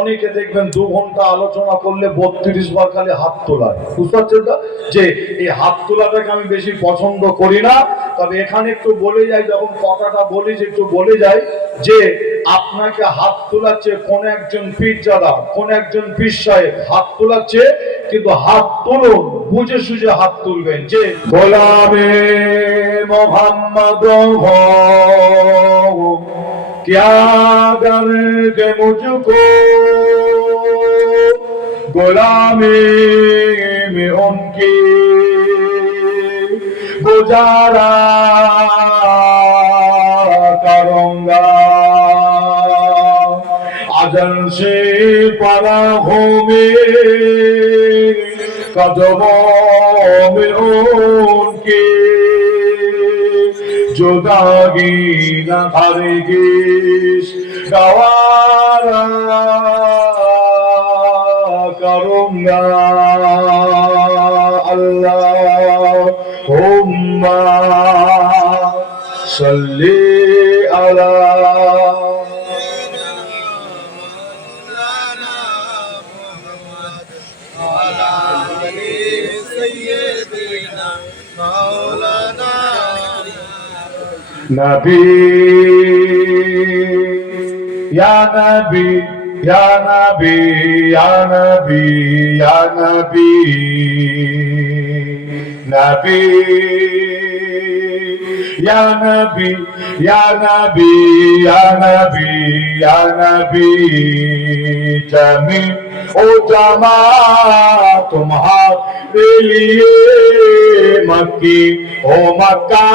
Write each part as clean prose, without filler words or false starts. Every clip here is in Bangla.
অনেকে দেখবেন 2 ঘন্টা আলোচনা করলে 32 বার খালি হাত তোলায়। বুঝতে পারছেন না যে এই হাত তোলাটাকে আমি বেশি পছন্দ করি না। তবে এখানে একটু বলে যাই, যখন কথাটা বলি যে একটু বলে যাই যে আপনাকে হাত তোলাচ্ছে কোন একজন পীরজাদা, কোন একজন পীর সাহেব হাত তোলাচ্ছে, কিন্তু হাত তুলুন বুঝে সুঝে হাত তুলবেন যে গোলামে মোহাম্মদ হো क्या दर्द मुझको गुलामी में उनकी गुजारा करूंगा अजल से पराहों में कदमों में उनकी जुदागी न हरगिज़ गवारा करूंगा अल्लाहुम्मा सल्ली अला नबी या नबी या नबी या नबी या नबी नबी या नबी या नबी या नबी या नबी जमी ओ जमा तुम्हारे लिए मक्की ओ मक्का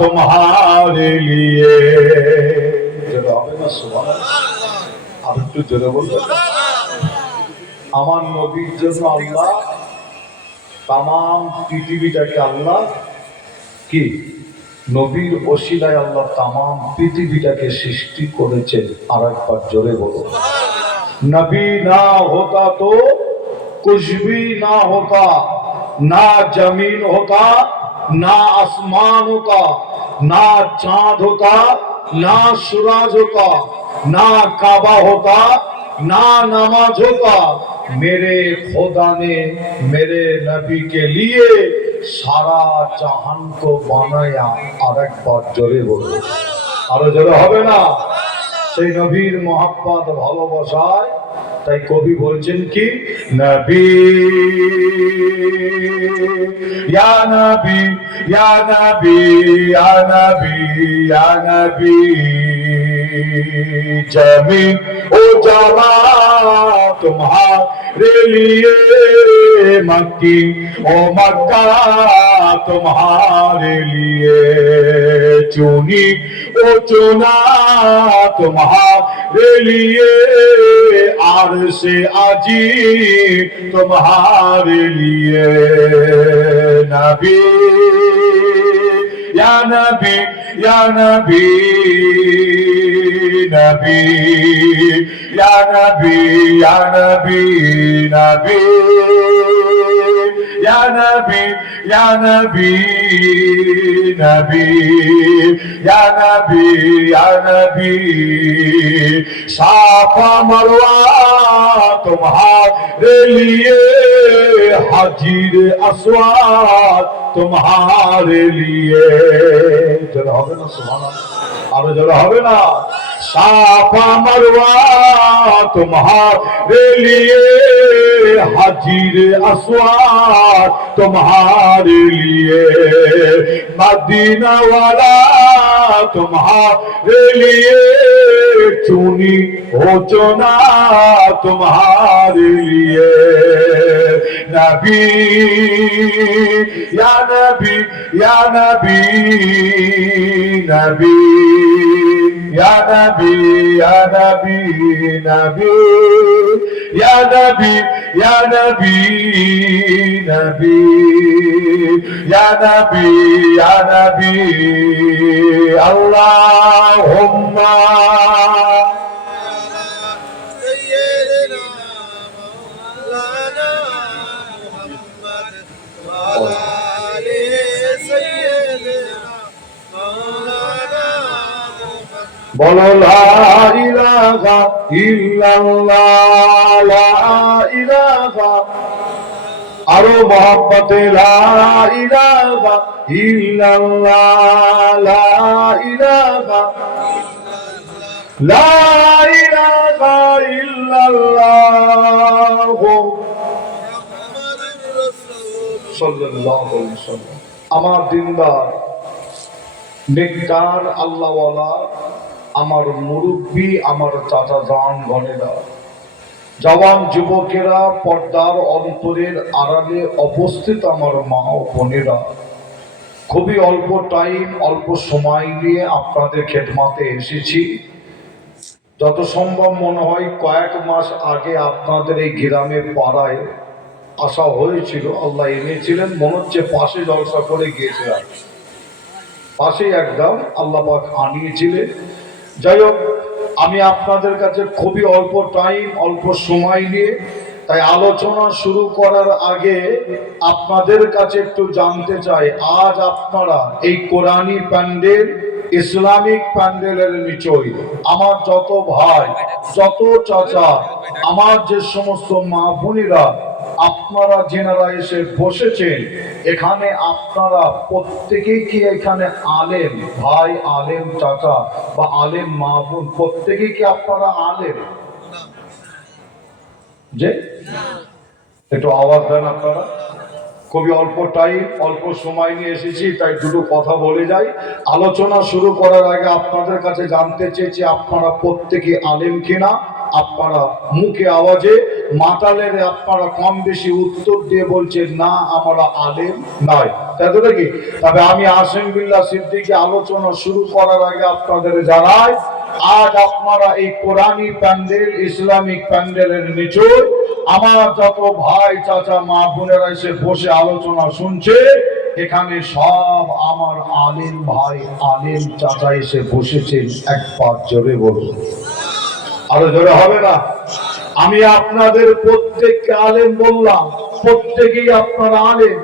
तुम्हारे लिए जरा হবে না সুবহানাল্লাহ আর একটু জোরে বলবেন আমার নবীর জন্য আল্লাহ तमाम পৃথিবীটাকে আল্লাহ কি নবীর ওসিলায় আল্লাহ तमाम পৃথিবীটাকে সৃষ্টি করেছেন আরেকবার জোরে বলো नबी ना होता तो कुछ भी ना होता ना जमीन होता ना आसमान होता ना चांद होता ना सूरज होता ना काबा होता ना नमाज होता मेरे खुदा ने मेरे नबी के लिए सारा जहान को बनाया और एक बार जोरे बोलो और जोरे होबे ना সেই নবীর মহব্বত ভালোবাসায় তাই কবি বলছেন কি নবী ইয়া নবী ইয়া নবী ইয়া নবী ইয়া নবী जमीन ओ जमा तुम्हारे लिए मक्की ओ मक्का तुम्हारे लिए चुनी ओ चुना तुम्हारे लिए आर से आजी तुम्हारे लिए नबी या नबी या नबी नबी या नबी या नबी नबी या नबी या नबी नबी या नबी या नबी साफा मरवा तुम्हारे लिए हाजिर अस्वाद तुम्हारे लिए जरा হবে না সুবহানাল্লাহ আরো জোরে হবে না साफा मरवा तुम्हारे लिए हाजिर अस्वाद तुम्हारे लिए मदीना वाला तुम्हारे लिए चुनी हो चुना तुम्हारे लिए नबी या नबी या नबी नबी या नबी या नबी नबी या नबी या नबी नबी या नबी या नबी अल्लाहुम्मा বলো লা ইলাহা ইল্লাল্লাহ, লা ইলাহা, আরো মহব্বতে লা ইলাহা ইল্লাল্লাহ, লা ইলাহা, লা ইলাহা ইল্লাল্লাহ সাল্লাল্লাহু আলাইহি ওয়াসাল্লাম। আমার দিনদার নেককার আল্লাহওয়ালা, আমার মুরব্বী, আমার চাচা জান গণেরা, জওয়ান যুবকেরা, পর্দার অন্তরের আড়ালে অবস্থিত আমার মা ও বোনেরা, খুবই অল্প টাইম, অল্প সময় নিয়ে আপনাদের খেদমতে এসেছি। যত সম্ভব মনে হয় কয়েক মাস আগে আপনাদের এই গ্রামে পাড়ায় আসা হয়েছিল, আল্লাহ এনেছিলেন, মনে হচ্ছে পাশে জলসা করে গিয়েছিলাম, পাশেই একদম আল্লাহ পাক আনিয়েছিলেন। যাই হোক, আমি আপনাদের কাছে খুবই অল্প টাইম, অল্প সময় নিয়ে, তাই আলোচনা শুরু করার আগে আপনাদের কাছে একটু জানতে চাই, আজ আপনারা এই কোরআনী প্যান্ডেল, ইসলামিক প্যান্ডেলের নিচই আমার যত ভাই, যত চাচা, আমার যে সমস্ত মা বোনেরা, আপনারা যেনারা এসে বসেছেন এখানে, আপনারা প্রত্যেকেই কি এখানে আলেম ভাই, আলেম চাচা বা আলেম মা বোন, প্রত্যেকেই কি আপনারা আলেম? যে একটু আওয়াজ দেন আপনারা। খুবই অল্প টাইম, অল্প সময় নিয়ে এসেছি, তাই দুটো কথা বলে যাই। আলোচনা শুরু করার আগে আপনাদের কাছে জানতে চেয়েছি, আপনারা প্রত্যেকে আলেম কিনা? আপনারা মুখে আওয়াজে, মাতালের আপনারা কম বেশি উত্তর দিয়ে বলছেন না আমরা আলেম নয়, তাই তো নাকি? তবে আমি আসিম বিল্লাহ সিদ্দিকী আলোচনা শুরু করার আগে আপনাদের জানাই, আজ আপনারা এই কোরআনী প্যান্ডেল, ইসলামিক প্যান্ডেলের নিচে আমার যত ভাই চাচা মা বোনেরা এসে বসে আলোচনা শুনছে, এখানে সব আমার আলেম ভাই, আলেম চাচা এসে বসেছেন। একবার জোরে বলুন, আরো জোরে হবে না? আমি আপনাদের প্রত্যেককে আলেম বললাম, প্রত্যেকেই আপনারা আলেম।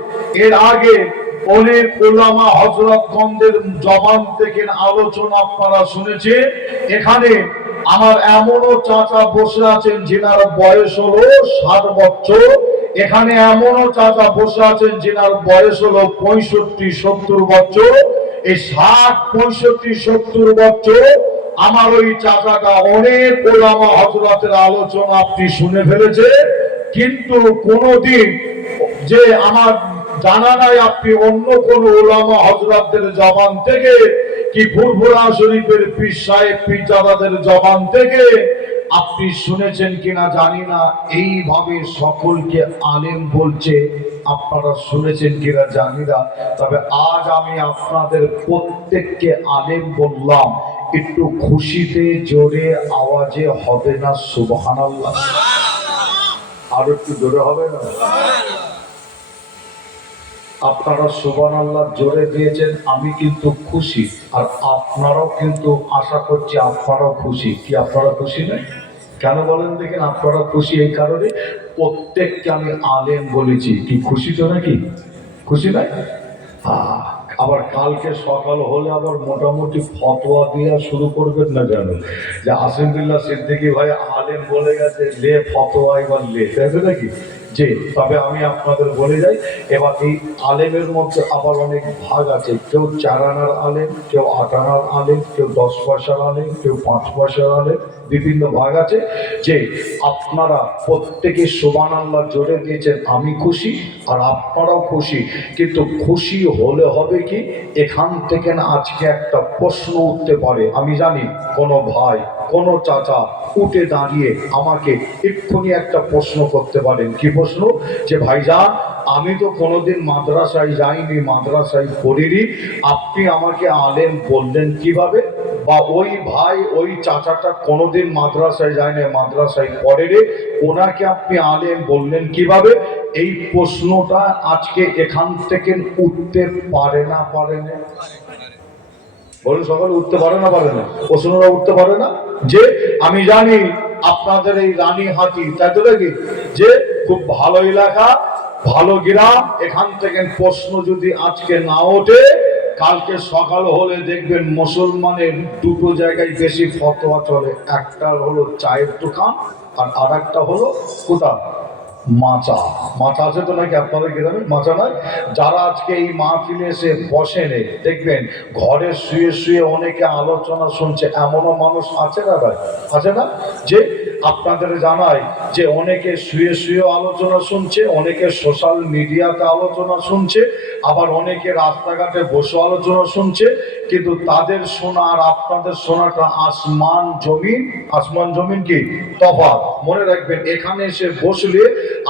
এর আগে অনেক উলামা হযরতগণদের জবান থেকে আলোচনা আপনারা শুনেছেন। এখানে আমার এমনও চাচা বসে আছেন যেনার বয়স হলো 60 বছর, এখানে এমনও চাচা বসে আছেন যেনার বয়স হলো 65-70 বছর। এই 60, 65, 70 বছর আমার ওই চাচাটা অনেক ওলামা হযরতের আলোচনা আপনি শুনে ফেলেছে, কিন্তু কোনদিন যে আমার জানা নাই আপনি অন্য কোন ওলামা হযরতদের জবান থেকে, কি ফুরফুরা শরীফের পীর সাহেব পীরজাদাদের জবান থেকে আপনি শুনেছেন কিনা জানি না, এইভাবে সকলকে আলেম বলছে, আপনারা শুনেছেন কিনা জানি না। তবে আজ আমি আপনাদের প্রত্যেককে আলেম বললাম, একটু খুশিতে জোরে আওয়াজে হবে না সুবহানাল্লাহ? আর একটু জোরে হবে না? আপনারা সুবহানাল্লাহ জোরে দিয়েছেন, আমি কিন্তু খুশি, আর আপনারাও কিন্তু আশা করছি আপনারাও খুশি। কি আপনারা খুশি নয়? কেন বলেন দেখেন? আপনারা খুশি এই কারণে, প্রত্যেককে আমি আলেম বলেছি। কি খুশি তো নাকি? খুশি নয়? আবার কালকে সকাল হলে আবার মোটামুটি ফতোয়া দেওয়া শুরু করবেন না, জানো যে আসিম বিল্লাহ সিদ্দিকী ভাই আলেম বলে গেছে, লে ফতোয়া এবার লে, তাই তো নাকি? যে তবে আমি আপনাদের বলে যাই, এবার এই আলেমের মধ্যে আবার অনেক ভাগ আছে। কেউ 4 আনার আলেম, কেউ 8 আনার আলেম, কেউ 10 পয়সার আলেম, কেউ 5 পয়সার আলেম, বিভিন্ন ভাগ আছে। যে আপনারা প্রত্যেকে সুবহানাল্লাহ জোরে দিয়েছেন, আমি খুশি আর আপনারাও খুশি। কিন্তু খুশি হলে হবে কি, এখান থেকে না আজকে একটা প্রশ্ন উঠতে পারে। আমি জানি কোনো ভাই, কোনো চাচা উঠে দাঁড়িয়ে আমাকে এক্ষুনি একটা প্রশ্ন করতে পারেন। কি প্রশ্ন? যে ভাইজান, আমি তো কোনোদিন মাদ্রাসায় যাইনি, মাদ্রাসায় পড়িনি, আপনি আমাকে আলেম বললেন কিভাবে? বা ওই ভাই, ওই চাচাটা কোনোদিন মাদ্রাসায় যায়নি, মাদ্রাসায় পড়েনি, ওনাকে আপনি আলেম বললেন কিভাবে? এই প্রশ্নটা আজকে এখান থেকে উঠতে পারে না, পারে না? বলুন, সকালে উঠতে পারে না, পারে না? প্রশ্নটা উঠতে পারে না। যে আমি জানি আপনাদের এই রানীহাটি, তাই তো নাকি, যে খুব ভালো এলাকা, ভালো গ্রাম, এখান থেকে প্রশ্ন যদি আজকে না ওঠে কালকে সকাল হলে দেখবেন মুসলমানের দুটো জায়গায় বেশি ফতোয়া চলে, একটা হলো চায়ের দোকান আর একটা হলো কোথা মাচা। মাচা আছে তো নাকি আপনাদের গ্রামে? মাচা নয়? যারা আজকে এই মাহফিলে এসে বসেন দেখবেন ঘরে শুয়ে শুয়ে অনেকে আলোচনা শুনছে, এমনও মানুষ আছে না ভাই? আছে না? যে আপনাদের জানাই যে অনেকে শুয়ে শুয়ে আলোচনা শুনছে, অনেকে সোশ্যাল মিডিয়াতে আলোচনা শুনছে, আবার অনেকে রাস্তাঘাটে বসে আলোচনা শুনছে। কিন্তু তাদের শোনা আর আপনাদের শোনাটা আসমান জমিন। আসমান জমিন কি তফাৎ। মনে রাখবেন, এখানে এসে বসলে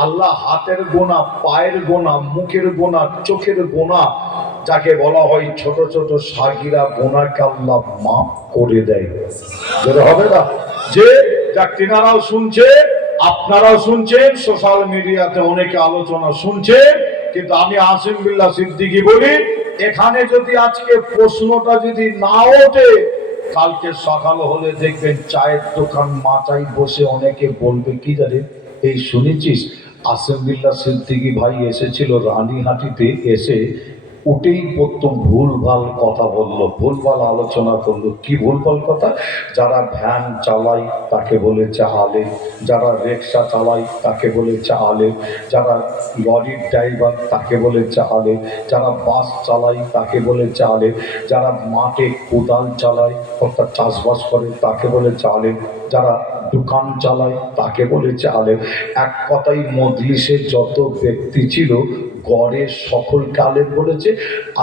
আল্লাহ হাতের গোনা, পায়ের গোনা, মুখের গোনা, চোখের গোনা, যাকে বলা হয় ছোট ছোট সাগিরা গোনাকে আল্লাহ মাফ করে দেয়। যেটা হবে না যে যাক তিনারাও শুনছে, আপনারাও শুনছেন, সোশ্যাল মিডিয়াতে অনেকে আলোচনা শুনছে। কিন্তু আমি আসিম বিল্লাহ সিদ্দিকী বলি, এখানে যদি আজকে প্রশ্নটা যদি না ওঠে, কালকে সকাল হলে দেখবেন চায়ের দোকান মাথায় বসে অনেকে বলবে কি জানেন, এই শুনেছিস আসিম বিল্লাহ সিদ্দিকী ভাই এসেছিল রানীহাটিতে, এসে উঠেই প্রথম ভুলভাল কথা বললো, ভুলভাল আলোচনা করলো। কি ভুলভাল কথা? যারা ভ্যান চালায় তাকে বলেছে আলেম, যারা রিক্সা চালায় তাকে বলেছে আলেম, যারা লরির ড্রাইভার তাকে বলেছে আলেম, যারা বাস চালায় তাকে বলেছে আলেম, যারা মাঠে কোদাল চালায় অর্থাৎ চাষবাস করে তাকে বলেছে আলেম, যারা দোকান চালায় তাকে বলেছে আলেম। এক কথাই মজলিসে যত ব্যক্তি ছিল গড়ের সকলকে আলেম বলেছে।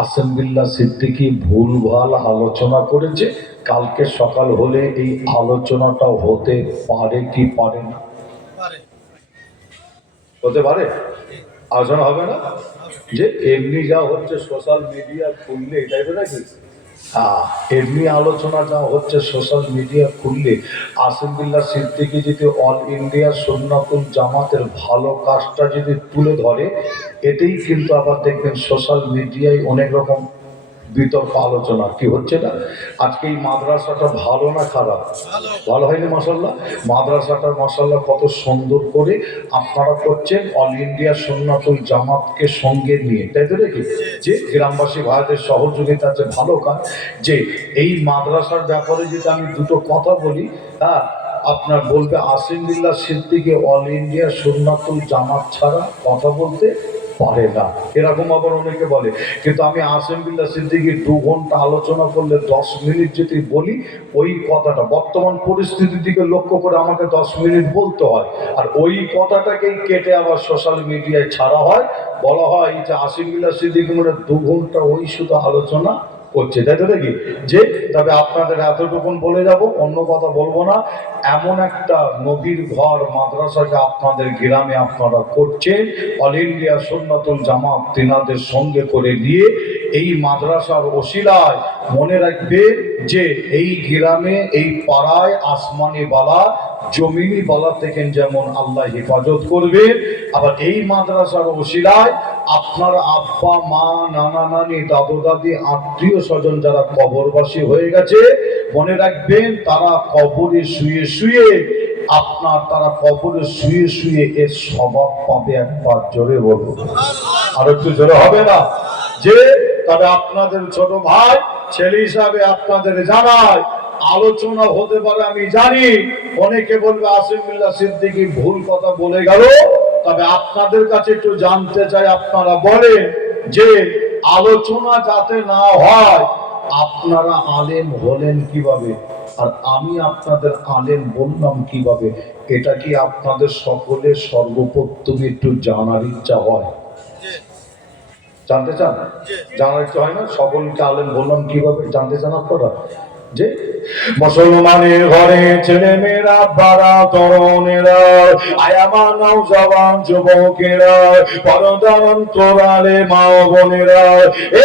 আসিম বিল্লাহ সিদ্দিকী ভুলভাল আলোচনা করেছে। কালকে সকাল হলে এই আলোচনাটা হতে পারে কি পারে না? হতে পারে। আলোচনা হবে না? যে এমনি যা হচ্ছে সোশ্যাল মিডিয়া খুললে, তাই তো নাকি? এমনি আলোচনা যা হচ্ছে সোশ্যাল মিডিয়া খুললে, আসিম বিল্লাহ সিদ্দিকী যদি অল ইন্ডিয়া সুন্নাতুল জামাতের ভালো কাজটা যদি তুলে ধরে, এতেই কিন্তু আবার দেখবেন সোশ্যাল মিডিয়ায় অনেক রকম বিতর্ক আলোচনা কি হচ্ছে না। আজকে এই মাদ্রাসাটা ভালো না খারাপ? ভালো হয়নি মাশাআল্লাহ? মাদ্রাসাটা মাশাআল্লাহ কত সুন্দর করে আপনারা করছেন অল ইন্ডিয়া সুন্নাতুল জামাতকে সঙ্গে নিয়ে, তাই তো নাকি? যে গ্রামবাসী ভাইদের সহযোগিতা আছে, ভালো কাজ। যে এই মাদ্রাসার ব্যাপারে যদি আমি দুটো কথা বলি, আপনার বলবে আসিম বিল্লাহ সিদ্দিকী অল ইন্ডিয়া সুন্নাতুল জামাত ছাড়া কথা বলতে পারে না, এরকম আবার অনেকে বলে। কিন্তু আমি আসিম বিল্লাহ সিদ্দিকী 2 ঘন্টা আলোচনা করলে 10 মিনিট যদি বলি, ওই কথাটা বর্তমান পরিস্থিতির দিকে লক্ষ্য করে আমাকে 10 মিনিট বলতে হয়, আর ওই কথাটাকেই কেটে আবার সোশ্যাল মিডিয়ায় ছাড়া হয়। বলা হয় যে আসিম বিল্লাহ সিদ্দিকী মানে 2 ঘন্টা ওই শুধু আলোচনা করছে, তাই তো নাকি? যে তবে আপনাদের এতটুকুন বলে যাব, অন্য কথা বলবো না। এমন একটা নবীর ঘর মাদ্রাসাকে আপনাদের গ্রামে আপনারা করছেন, অল ইন্ডিয়া সুন্নাতুল জামাত তিনাদের সঙ্গে করে নিয়ে এই মাদ্রাসার ওসিলায় মনে রাখবে যে এই গ্রামে এই পাড়ায় আসমানি বালা জমিনি বালা থেকে যেমন আল্লাহ হেফাজত করবে, আবার এই মাদ্রাসার ওসিলায় আপনার আব্বা মা নানা নানি দাদু দাদি আত্মীয় স্বজন যারা কবরবাসী হয়ে গেছে, মনে রাখবেন তারা কবরে শুয়ে শুয়ে তারা কবরে শুয়ে শুয়ে এর স্বভাব পাবে। একবার জোরে বলুন, আর একটু জোরে হবে না? যে তবে আপনাদের ছোট ভাই ছেলে হিসাবে আপনাদের জানায়, আলোচনা হতে পারে আমি জানি, অনেকে বলবে আসিম বিল্লাহ সিদ্দিকী ভুল কথা বলে গেল। তবে আপনাদের কাছে একটু জানতে চাই, আপনারা বলেন যে আলোচনা যাতে না হয়, আপনারা আলেম হলেন কিভাবে, আর আমি আপনাদের আলেম বললাম কিভাবে? এটা কি আপনাদের সকলের সর্বপ্রথম একটু জানার ইচ্ছা হয়? জানতে চান? জানার ইচ্ছা হয় না? সকলকে আলেম বললাম কিভাবে জানতে চান আপনারা? যে মুসলমানের ঘরে ছেলে মেয়েরা, বাড়া তরুণেরা, আয়ামা নওজওয়ান যুবকেরা, পরদার অন্তরালে মা বোনেরা,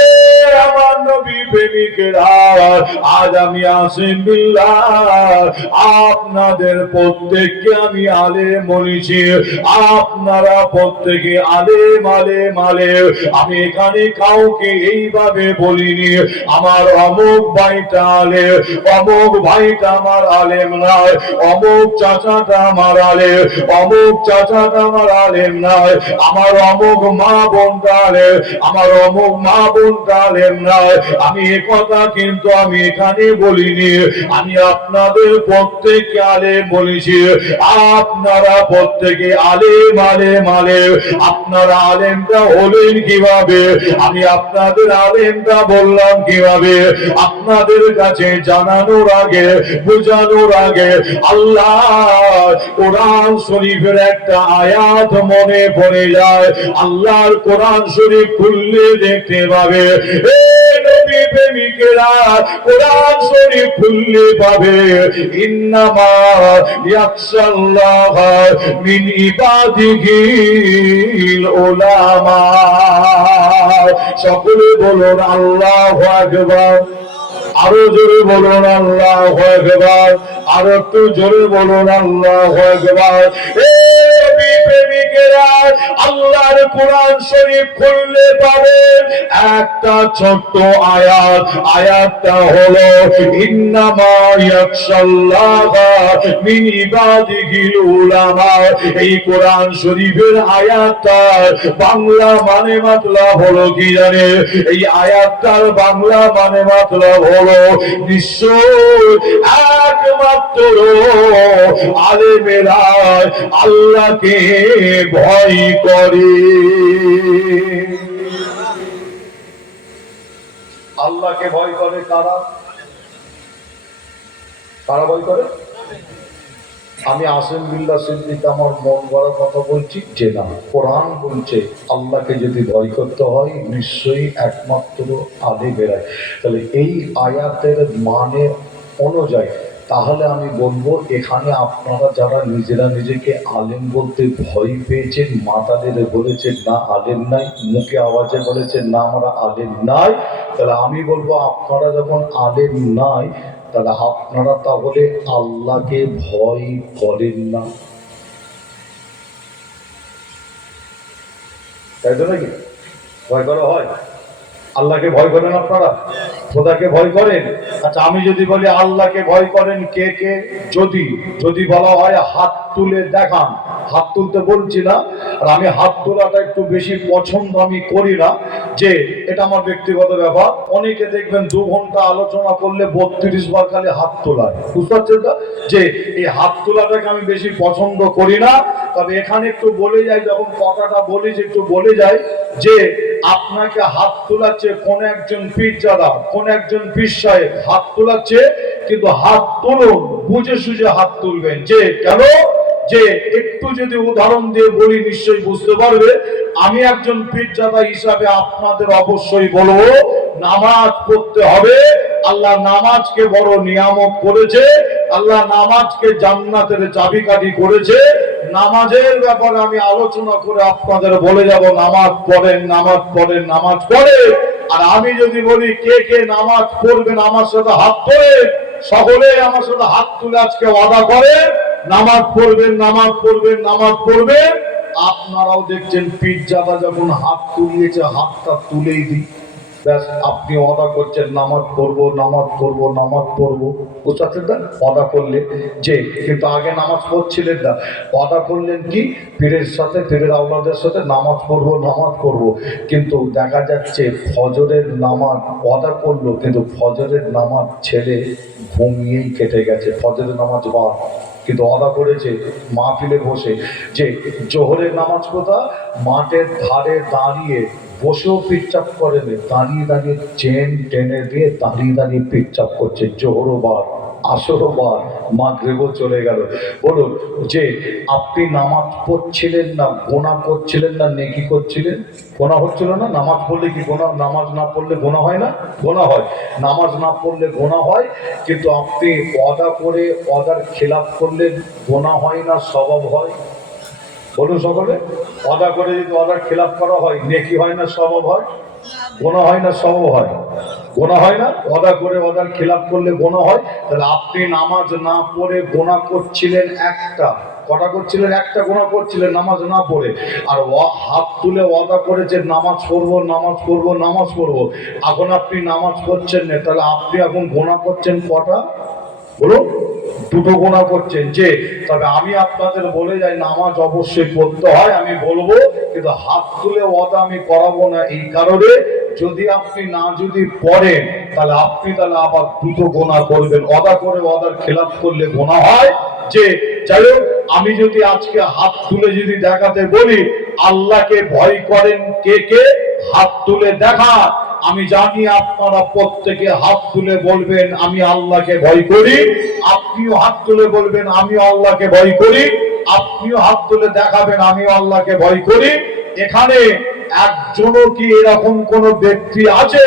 এ আমার নবী প্রেমিকেরা, আজ আমি আসিম বিল্লাহ আপনাদের প্রত্যেককে আমি আলেম বলেছি। আপনারা প্রত্যেকে আলেম আলেম আলেম। আমি এখানে কাউকে এইভাবে বলিনি আমার অমুক ভাইটা আলেম, অমুক ভাইটা আমার আলেম নয়, অমুক চাচাটা আমার আলেম, অমুক চাচাটা আমার আলেম নয়, আমার অমুক মা বোনটা আলেম, আমার অমুক মা বোনটা আলেম নয়। আমি এ কথা কিন্তু আমি এখানে বলিনি, আমি আপনাদের প্রত্যেককে আলেম বলেছি। আপনারা প্রত্যেকে আলেম আলেম আলেম। আপনারা আলেমটা হলেন কিভাবে? আমি আপনাদের আলেমটা বললাম কিভাবে? আপনাদের কাছে জানানোর আগে, বোঝানোর আগে আল্লাহ কোরআন শরীফের একটা আয়াত মনে পড়ে যায়। আল্লাহর কোরআন শরীফ খুললে দেখতে পাবে, নবী প্রেমিকেরা কোরআন শরীফ খুললে পাবে, ইন্নামা ইয়াখশাল্লাহ মিন ইবাদিহিল উলামা। সকলে বলুন আল্লাহু আকবার। আরো জোরে বলুন আল্লাহু আকবার। আরো একটু জোরে বলুন আল্লাহু আকবার। নবী প্রেমিকেরা আল্লাহর কোরআন শরীফ খুললে পাবেন একটা ছোট্ট আয়াত। আয়াতটা হলো ইন্নামা ইয়াখশাল্লাহ মিন ইবাদিহিল উলামা। এই কোরআন শরীফের আয়াতটা বাংলা মানে মতলব হলো কি জানে? এই আয়াতটার বাংলা মানে মতলব হলো নিশ্চয় একমাত্র আলেমেরা আল্লাহকে ভয় করে। আল্লাহকে ভয় করে কারা? কারা ভয় করে? আমি আসেম বিল্লাহ সিদ্দিক আমার মন গড়া কথা বলছি যে না, কোরআন বলছে আল্লাহকে যদি ভয় করতে হয় নিশ্চয়ই একমাত্র আলে বেড়ায়। তাহলে এই আয়াতের মানে অনুযায়ী তাহলে আমি বলবো এখানে আপনারা যারা নিজেরা নিজেকে আলেম বলতে ভয় পেয়েছেন, মাতাদের বলেছেন না আলেম নাই, মুখে আওয়াজে বলেছেন না আমরা আলেম নাই, তাহলে আমি বলবো আপনারা যখন আলেম নাই তাহলে আপনারা তাহলে আল্লাহকে ভয় করেন না, তাই তো নাকি? ভয় করা হয়? আল্লাহকে ভয় করেন আপনারা? খোদাকে ভয় করেন? আচ্ছা আমি যদি বলি আল্লাহকে ভয় করেন কে কে, যদি যদি বলা হয় হাত তুলে দেখান। হাত তুলতে বলছি না, আর আমি হাত তোলাটা একটু বেশি পছন্দ আমি করি না, যে এটা আমার ব্যক্তিগত ব্যাপার। অনেকে দেখবেন 2 ঘন্টা আলোচনা করলে 32 বার খালি হাত তোলায়, বুঝতে পারছেন না? যে এই হাত তোলাটাকে আমি বেশি পছন্দ করি না। তবে এখানে একটু বলে যাই, যখন কথাটা বলি যে একটু বলে যাই যে আপনাকে হাত তোলাচ্ছে কোন একজন পীরজাদা, কোন একজন পীর সাহেব হাত তোলাচ্ছে, কিন্তু হাত তুলুন বুঝে সুঝে হাত তুলবেন। যে কেন? যে একটু যদি উদাহরণ দিয়ে বলি নিশ্চয়ই বুঝতে পারবে। আমি একজন পীরজাদা হিসাবে আপনাদের অবশ্যই বলবো নামাজ পড়তে হবে। আল্লাহ নামাজকে বড় নিয়ামত করেছে, আল্লাহ নামাজকে জান্নাতের চাবিকাঠি করেছে। নামাজের ব্যাপারে আমি আলোচনা করে আপনাদের বলে যাব নামাজ পড়েন, নামাজ পড়েন, নামাজ পড়েন। আর আমি যদি বলি কে কে নামাজ পড়বেন আমার সাথে হাত তুলে, সকলে আমার সাথে হাত তুলে আজকে ওয়াদা করে নামাজ পড়বেন, নামাজ পড়বেন, নামাজ পড়বেন। আপনারাও দেখছেন পীরজাদা যখন হাত তুলিয়েছে হাতটা তুলেই দিই, ব্যাস আপনি ওয়াদা করছেন নামাজ পড়বো, নামাজ পড়বো, নামাজ পড়বো, বুঝতে পারছেন না? ওয়াদা করলে যে, কিন্তু আগে নামাজ পড়ছিলেন না, ওয়াদা করলেন কি পীরের সাথে, পীরের আওলাদের সাথে নামাজ পড়বো, নামাজ পড়বো, কিন্তু দেখা যাচ্ছে ফজরের নামাজ ওয়াদা করলো কিন্তু ফজরের নামাজ ছেড়ে ঘুমিয়েই কেটে গেছে। ফজরের নামাজ বাদ, কিন্তু ওয়াদা করেছে মাহফিলে বসে যে জোহরের নামাজ কোথা, মাঠের ধারে দাঁড়িয়ে বসেও পিচ্চাপ করেন, দাঁড়িয়ে দাঁড়িয়ে চেন টেনে দিয়ে দাঁড়িয়ে দাঁড়িয়ে পিচ্চাপ করছে। জোহরও বার, আসরও বার, মাগরিবও চলে গেল। বলুন যে আপনি নামাজ পড়ছিলেন না গোনা করছিলেন না নেকি করছিলেন? গোনা হচ্ছিল না? নামাজ পড়লে কি গোনা? নামাজ না পড়লে গোনা হয় না? গোনা হয়। নামাজ না পড়লে গোনা হয়, কিন্তু আপনি ওয়াদা করে ওয়াদার খেলাপ করলে গোনা হয় না সওয়াব হয়? বলুন সকলে, ওয়াদা করে যদি ওয়াদার খেলাপ করা হয় নেকি হয় না সওয়াব হয়? গোনা হয় না সওয়াব হয়? গোনা হয় না? ওয়াদা করে ওয়াদার খেলাপ করলে গোনা হয়। তাহলে আপনি নামাজ না পড়ে গোনা করছিলেন একটা, কটা করছিলেন? একটা গোনা করছিলেন নামাজ না পড়ে, আর হাত তুলে ওয়াদা করেছে নামাজ পড়বো নামাজ পড়বো নামাজ পড়বো। এখন আপনি নামাজ পড়ছেন না, তাহলে আপনি এখন গোনা করছেন কটা? বলুন। দুটো গোনা করছেন। যে তবে আমি আপনাদের বলে যাই নামাজ অবশ্যই পড়তে হয়, আমি বলবো, কিন্তু হাত তুলে ওয়াদা আমি করাবো না। এই কারণে যদি আপনি না যদি পড়েন তাহলে আপনি তাহলে আবার দুটো গোনা করবেন। ওয়াদা করে ওয়াদার খেলাপ করলে গোনা হয়। যে যাই হোক, আমি যদি আজকে হাত তুলে যদি দেখাতে বলি আল্লাহকে ভয় করেন কে কে, হাত তুলে দেখা। আমি জানি আপনারা প্রত্যেকে হাত তুলে বলবেন আমি আল্লাহকে ভয় করি। আপনিও হাত তুলে বলবেন আমি আল্লাহকে ভয় করি। আপনিও হাত তুলে দেখাবেন আমি আল্লাহকে ভয় করি। এখানে একজনও কি এরকম কোন ব্যক্তি আছে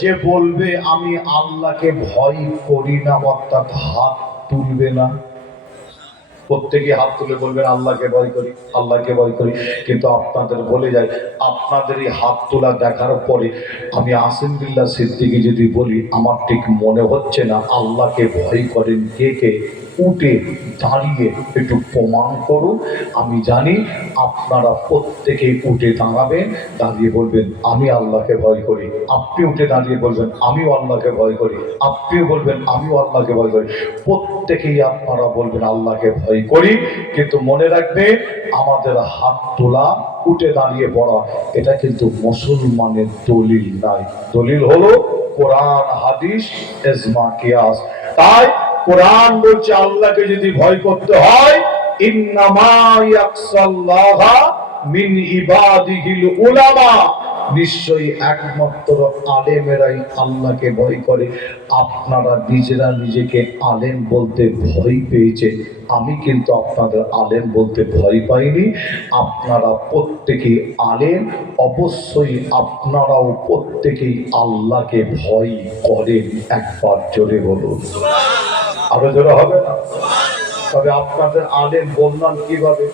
যে বলবে আমি আল্লাহকে ভয় করি না, অর্থাৎ হাত তুলবে না? প্রত্যেকে হাত তুলে বলবেন আল্লাহকে ভয় করি, আল্লাহকে ভয় করি। কিন্তু আপনাদের বলে যায়, আপনাদের এই হাত তোলা দেখার পরে আমি আসিম বিল্লাহ সিদ্দিকী যদি বলি আমার ঠিক মনে হচ্ছে না আল্লাহকে ভয় করেন কে কে, উঠে দাঁড়িয়ে একটু প্রমাণ করুন। আমি জানি আপনারা প্রত্যেকে উঠে দাঁড়াবেন, দাঁড়িয়ে বলবেন আমি আল্লাহকে ভয় করি। আপনি উঠে দাঁড়িয়ে বলবেন আমিও আল্লাহকে ভয় করি। আপনিও বলবেন আমিও আল্লাহকে ভয় করি। প্রত্যেকেই আপনারা বলবেন আল্লাহকে ভয় করি। কিন্তু মনে রাখবেন আমাদের হাত তোলা, উঠে দাঁড়িয়ে পড়া, এটা কিন্তু মুসলমানের দলিল নাই। দলিল হলো কোরআন, হাদিস, ইজমা, কিয়াস। তাই কোরআন বলছে আল্লাহকে যদি ভয় করতে হয় ইন্নামা ইয়াখশাল্লাহা মিন ইবাদিহিল উলামা, নিশ্চয়ই একমাত্র আলেমেরাই আল্লাহকে ভয় করে। আপনারা নিজেরা নিজেকে আলেম বলতে ভয় পেয়েছে, আমি কিন্তু আপনাদের আলেম বলতে ভয় পাইনি। আপনারা প্রত্যেকেই আলেম, অবশ্যই আপনারাও প্রত্যেকেই আল্লাহকে ভয় করেন। একবার জোরে বলুন, আরো জোরে হবে না? তবে আপনাদের আলেম বললাম কিভাবে,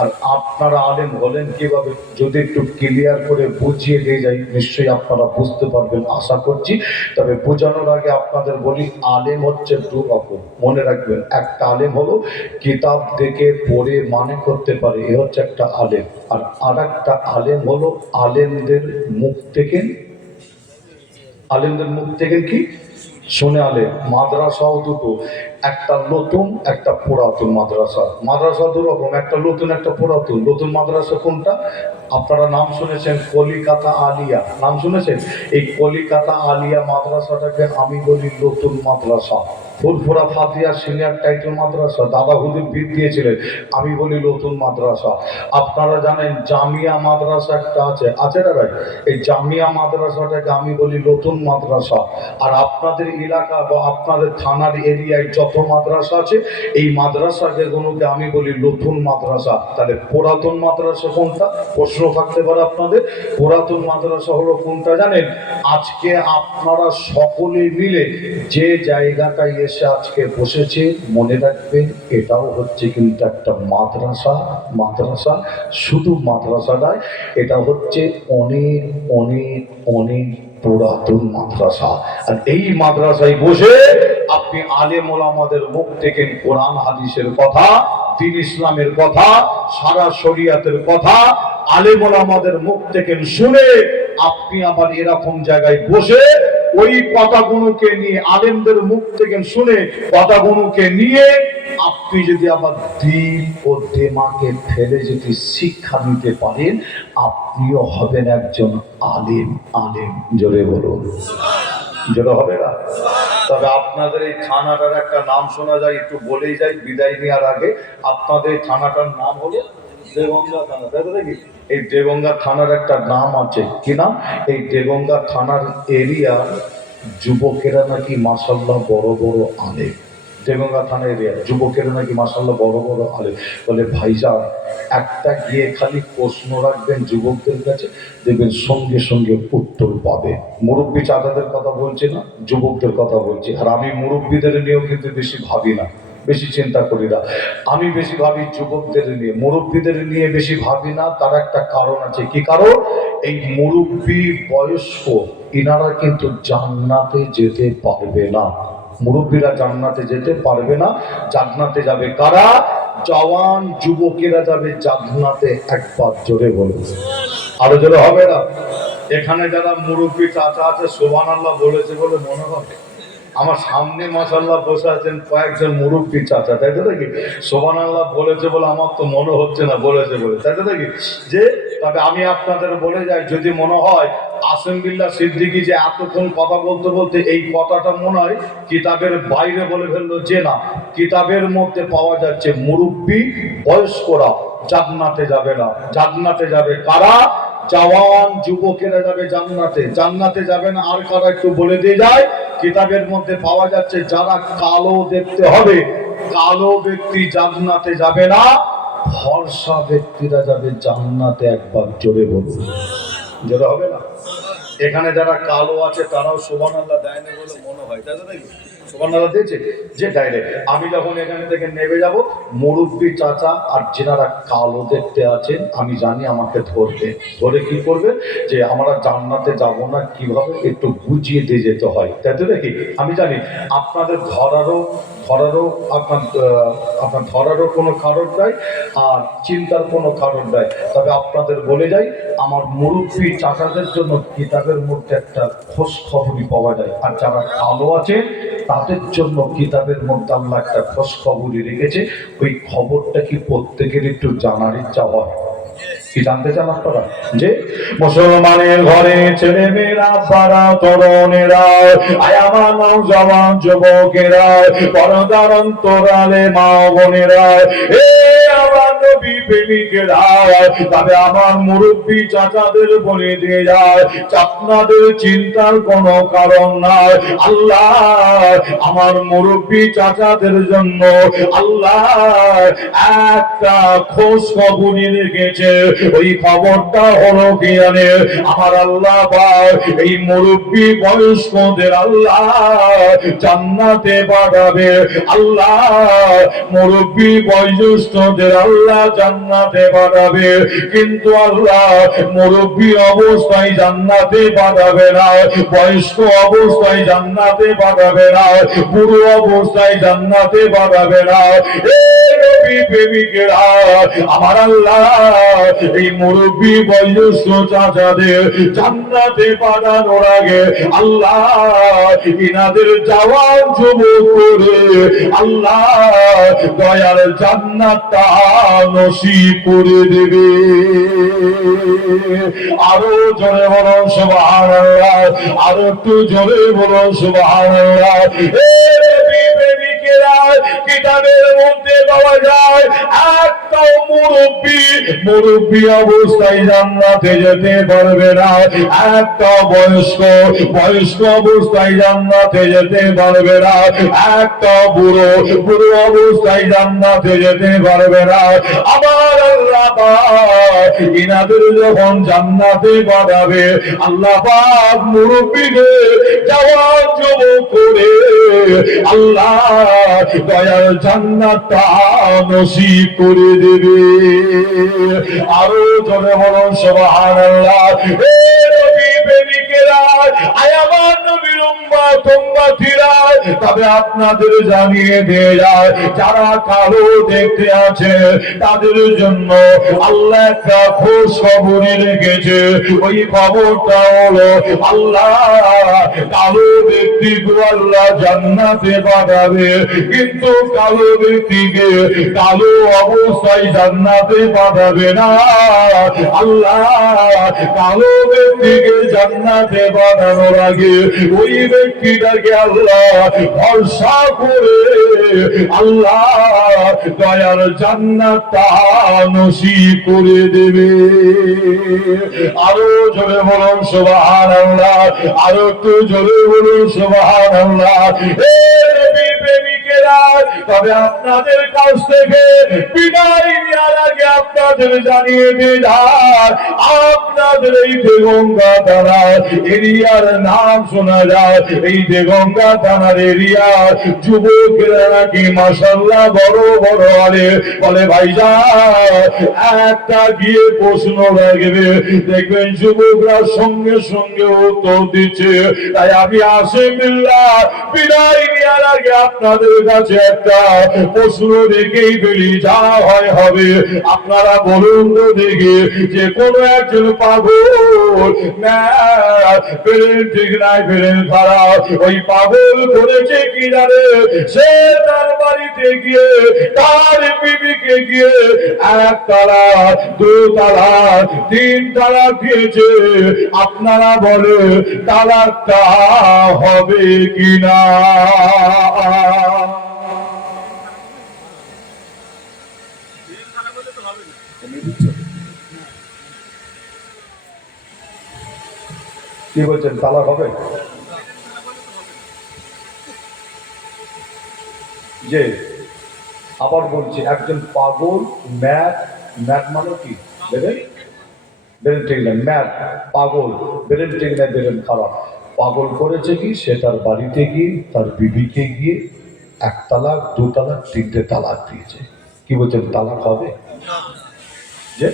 আর আপনারা আলেম হলেন কিভাবে, যদি একটু ক্লিয়ার করে বুঝিয়ে দিয়ে যাই নিশ্চয়ই আপনারা বুঝতে পারবেন আশা করছি। তবে বোঝানোর আগে আপনাদের বলি আলেম হচ্ছে দু রকম, মনে রাখবেন। একটা আলেম হলো কিতাব দেখে পড়ে মানে করতে পারে, এ হচ্ছে একটা আলেম। আর একটা আলেম হলো আলেমদের মুখ থেকে, আলেমদের মুখ থেকে কি শুনে আলেম। মাদ্রাসাও দুটো, একটা নতুন একটা পুরাতন মাদ্রাসা। মাদ্রাসা দু রকম, একটা নতুন একটা পুরাতন। নতুন মাদ্রাসা কোনটা? আপনারা নাম শুনেছেন কলিকাতা আলিয়া, নাম শুনেছেন? এই কলিকাতা আলিয়া মাদ্রাসাটাকে আমি বলি নতুন মাদ্রাসা। ফুরফুরা ফাতিয়া সিনিয়র টাইটেল মাদ্রাসা, দাদা হুজুর ভিত দিয়েছিলেন, আমি বলি নতুন মাদ্রাসা। আপনারা জানেন জামিয়া মাদ্রাসা একটা আছে, আছে না ভাই? এই জামিয়া মাদ্রাসাটাকে আমি বলি নতুন মাদ্রাসা। আর আপনাদের এলাকা বা আপনাদের থানার এরিয়ায় যত মাদ্রাসা আছে এই মাদ্রাসাগুলোকে আমি বলি নতুন মাদ্রাসা। তাহলে পুরাতন মাদ্রাসা কোনটা? প্রশ্ন থাকতে পারে আপনাদের। পুরাতন মাদ্রাসা হলো কোনটা জানেন? আজকে আপনারা সকলে মিলে যে জায়গাটায় এসে আজকে বসেছে, মনে রাখবেন এটাও হচ্ছে কিন্তু একটা মাদ্রাসা। মাদ্রাসা শুধু মাদ্রাসা নয়, এটা হচ্ছে অনেক অনেক অনেক পুরাতন মাদ্রাসা। আর এই মাদ্রাসায় বসে আপনি আলেম ওলামাদের মুখ থেকে কোরআন হাদিসের কথা, দ্বীন ইসলামের কথা, সারা শরিয়াতের কথা আলেম ওলামাদের মুখ থেকে শুনে আপনি আবার এরকম জায়গায় বসে ওই কথাগুলোকে নিয়ে, আলেমদের মুখ থেকে শুনে কথাগুলোকে নিয়ে আপনি যদি আবার দিল ও দেমাকে ফেলে যদি শিক্ষা নিতে পারেন, আপনিও হবেন একজন আলেম। আলেম জোরে বলুন, জোরে হবে না? তবে আপনাদের এই থানাটার একটা নাম শোনা যায়, একটু বলেই যাই বিদায় নেওয়ার আগে। আপনাদের এই থানাটার নাম হলো দেগঙ্গা থানা, তাই তো নাকি? এই দেগঙ্গা থানার একটা নাম আছে, কি নাম? এই দেগঙ্গা থানার এরিয়া যুবকেরা নাকি মাশাআল্লাহ বড় বড় আলেম। দেগঙ্গা থানা এরিয়া যুবকেরা নাকি মাশাআল্লাহ বড় বড় আলেম। বলে ভাইজান একটা গিয়ে খালি প্রশ্ন রাখবেন যুবকদের কাছে, দেখবেন সঙ্গে সঙ্গে উত্তর পাবে। মুরব্বী চাচাদের কথা বলছি না, যুবকদের কথা বলছি। আর আমি মুরব্বীদের নিয়েও কিন্তু বেশি ভাবি না, বেশি চিন্তা করি না। আমি বেশি ভাবি যুবকদের নিয়ে, মুরব্বীদের নিয়ে বেশি ভাবি না। তার একটা কারণ আছে। কি কারণ? এই মুরব্বী বয়স্ক ইনারা কিন্তু জান্নাতে যেতে পারবে না। মুরব্বীরা জান্নাতে যেতে পারবে না। জান্নাতে যাবে কারা? জওয়ান যুবকেরা যাবে জান্নাতে, একবার জোরে বলুন। আরো জোরে হবে না? এখানে যারা মুরব্বী চাচা আছে সুবহানাল্লাহ বলেছে বলে মনে হবে। আমার সামনে মাশাআল্লাহ বসে আছেন কয়েকজন মুরব্বী চাচা, তাই তো নাকি? সুবহানাল্লাহ বলেছে বলে আমার তো মনে হচ্ছে না বলেছে বলে, তাই তো নাকি? যে তবে আমি আপনাদের বলে যাই, যদি মনে হয় আসিম বিল্লাহ সিদ্দিকী যে এতক্ষণ কথা বলতে বলতে এই কথাটা মনে হয় কিতাবের বাইরে বলে ফেললো, যে না, কিতাবের মধ্যে পাওয়া যাচ্ছে মুরব্বী বয়স্করা জান্নাতে যাবে না। জান্নাতে যাবে কারা? জওয়ান যুবকেরা যাবে জান্নাতে। জান্নাতে যাবে না আর কারা একটু বলে দিয়ে যায়। কিতাবের মধ্যে পাওয়া যাচ্ছে যারা কালো দেখতে হবে, কালো ব্যক্তি জান্নাতে যাবে না, ফর্সা ব্যক্তিরা যাবে জান্নাতে, একবার জোরে বলুন। জোরে হবে না? এখানে যারা কালো আছে তারাও সুবহানাল্লাহ দেয় না বলে মনে হয়, তাই তো নাকি? সুবহানাল্লাহ দিয়েছে যে ডাইরেক্ট আমি যখন এখান থেকে নেমে যাব, মুরব্বী চাচা আর যেনারা কালো দেখতে আছেন আমি জানি আমাকে ধরবে, ধরে কি করবে যে আমরা জান্নাতে যাব না কিভাবে একটু বুঝিয়ে দিয়ে যেতে হয়, তাই তো নাকি? আমি জানি আপনাদের ধরারও আপনার ধরারও কোনো কারণ নাই আর চিন্তার কোনো কারণ নাই। তবে আপনাদের বলে যাই, আমার মুরব্বী চাচাদের জন্য কিতাবের মধ্যে একটা খোঁজ খবরই পাওয়া যায়, আর যারা কালো আছে তাদের জন্য কিতাবের মধ্যে আল্লাহ একটা খোঁজ খবরই রেখেছে। ওই খবরটা কি প্রত্যেকের একটু জানার ইচ্ছা হয়? কি জানতে চান আপনারা? যে মুসলমানের ঘরে ছেলে মেয়েরা, পাড়া তরুণেরা, আমার নওজওয়ান যুবকেরা, পর্দার অন্তরালে মা বোনেরা, এ আমার নবী প্রেমিকেরা, তবে আমার মুরব্বী চাচাদের বলে দিয়ে যায়, আপনাদের চিন্তার কোনো কারণ নাই। আল্লাহ আমার মুরব্বী চাচাদের জন্য আল্লাহ একটা খোঁজ খবরই রেখেছে। ওই খবরটা হলো কি জানে? আমার আল্লাহ এই মুরব্বী বয়স্কদের আল্লাহ জান্নাতে পাঠাবে। আল্লাহ মুরব্বী বয়োজ্যেষ্ঠদের আল্লাহ জান্নাতে পাঠাবে, কিন্তু আল্লাহ মুরব্বী অবস্থায় জান্নাতে পাঠাবে না, বয়স্ক অবস্থায় জান্নাতে পাঠাবে না, বুড়ো অবস্থায় জান্নাতে পাঠাবে না। প্রেমিকেরা, আমার আল্লাহ এই মুরব্বী বয়োজ্যেষ্ঠ চাচাদের জান্নাতে পাঠানোর আগে আল্লাহ ইনাদের জওয়ান যুবক করে আল্লাহ দয়ার জান্নাতটা নসিব করে দেবে। আরো জোরে বলো সুবহানাল্লাহ, আরো একটু জোরে বলো সুবহানাল্লাহ। কিতাবের মধ্যে পাওয়া যায় একটা মুরব্বী অবস্থায় জান্নাতে যেতে পারবে না, একটা বয়স্ক অবস্থায় জান্নাতে যেতে পারবে না, একটা বুড়ো অবস্থায় জান্নাতে যেতে পারবে না। আমার আল্লাহ পাক ইনাদের যখন জান্নাতে পাঠাবে, আল্লাহ পাক মুরব্বীকে জওয়ান যুবক করে আল্লাহ দয়ার জান্নাতটা নসিব করে দেবে। আরো জোরে বলুন সুবহানাল্লাহ। হে নবী প্রেমিকেরা, আয় আমার নবীর উম্মত-উম্মতিরা, তবে আপনাদের জানিয়ে দিয়ে যায়, যারা কালো দেখতে আছে তাদের জন্য আল্লাহ একটা খোঁজ খবরই রেখেছে। ওই খবরটা হলো আল্লাহ কালো ব্যক্তিকে আল্লাহ জান্নাতে পাঠাবে, কিন্তু কালো ব্যক্তিকে কালো অবস্থায় জান্নাতে পাঠাবে না। আল্লাহ কালো ব্যক্তিকে জান্নাতে পাঠানোর আগে ওই ব্যক্তিটাকে আল্লাহ ভরসা করে আল্লাহ দয়ার জান্নাতটা নসিব করে দেবে। আরো জোরে বলুন সুবহানাল্লাহ, আরো একটু জোরে বলুন সুবহানাল্লাহ। তবে আপনাদের কাছ থেকে বিদায় নিয়ে নেওয়ার আগে আপনাদের জানিয়ে দিয়ে যায়, আপনাদের এই দেগঙ্গা থানা এরিয়ার নাম শোনা যায়। এই দেগঙ্গা থানার এরিয়ার যুবকেরা নাকি মাশাআল্লাহ বড় বড় বলে ভাইজান একটা গিয়ে প্রশ্ন রাখবে, দেখবেন যুবকরা সঙ্গে সঙ্গে উত্তর দিচ্ছে। তাই আমি আশিকুল্লাহ বিদায় নেওয়ার আগে আপনাদের কাছে একটা প্রশ্ন রেখেই ফেলি, যা হয় হবে। আপনারা বলুন তো দেখি, যে কোনো একজন পাগল ফেরেন ঠিক নাই ফেরেন খারাপ, ওই পাগল করেছে কি জানে, সে তার বাড়িতে গিয়ে তার বিবিকে গিয়ে এক তালা দু তালা তিন তালা দিয়েছে। আপনারা বলে তালাকটা হবে কিনা? কি বলছেন, তালাক হবে? যে আবার বলছি, একজন পাগল ম্যাড, ম্যাড মানে কি বেরেন বেরেন ঠিক না, ম্যাড পাগল, বেরেন ঠিক না বেরেন খারাপ। পাগল করেছে কি, সে তার বাড়িতে গিয়ে তার বিবিকে গিয়ে এক তালাক দু তালাক তিনটে তালাক দিয়েছে। কি বলছেন, তালাক হবে? যে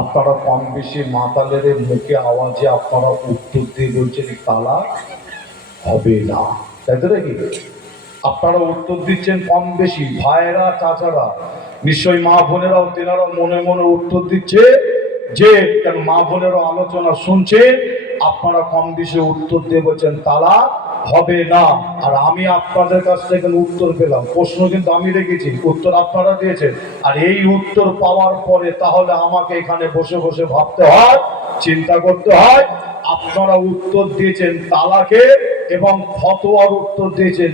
আপনারা কম বেশি মাতালের মুখে আওয়াজে আপনারা উত্তর দিয়ে বলছেন তালাক হবে না, তাই তো নাকি? আপনারা উত্তর দিচ্ছেন কম বেশি, ভাইয়েরা চাচারা নিশ্চয়ই, মা বোনেরাও তেনারাও মনে মনে উত্তর দিচ্ছে, যে কেন মা বোনেরও আলোচনা শুনছে, আপনারা কম বেশি উত্তর দিয়ে বলছেন তালাক হবে না। আর আমি আপনাদের কাছ থেকে উত্তর পেলাম, প্রশ্ন কিন্তু আমি রেখেছি, উত্তর আপনারা দিয়েছেন। আর এই উত্তর পাওয়ার পরে তাহলে আমাকে এখানে বসে বসে ভাবতে হয়, চিন্তা করতে হয়। আপনারা উত্তর দিয়েছেন তালাকে এবং ফতোয়ার উত্তর দিয়েছেন,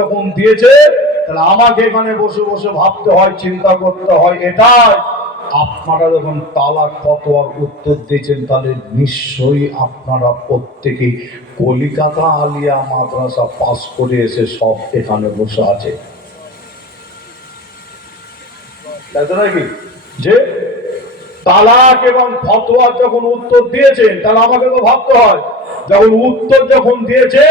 যখন দিয়েছে তাহলে আমাকে এখানে বসে বসে ভাবতে হয়, চিন্তা করতে হয়। এটাই আপনারা যখন তালাক ফতোয়ার উত্তর দিয়েছেন, তাহলে নিশ্চয়ই আপনারা প্রত্যেকেই কলিকাতা আলিয়া মাদ্রাসা পাস করে এসে সব এখানে বসে আছে, তাই তো নাকি? যে তালাক এবং ফতোয়া যখন উত্তর দিয়েছেন, তাহলে আমাকে তো ভাবতে হয়, যখন দিয়েছে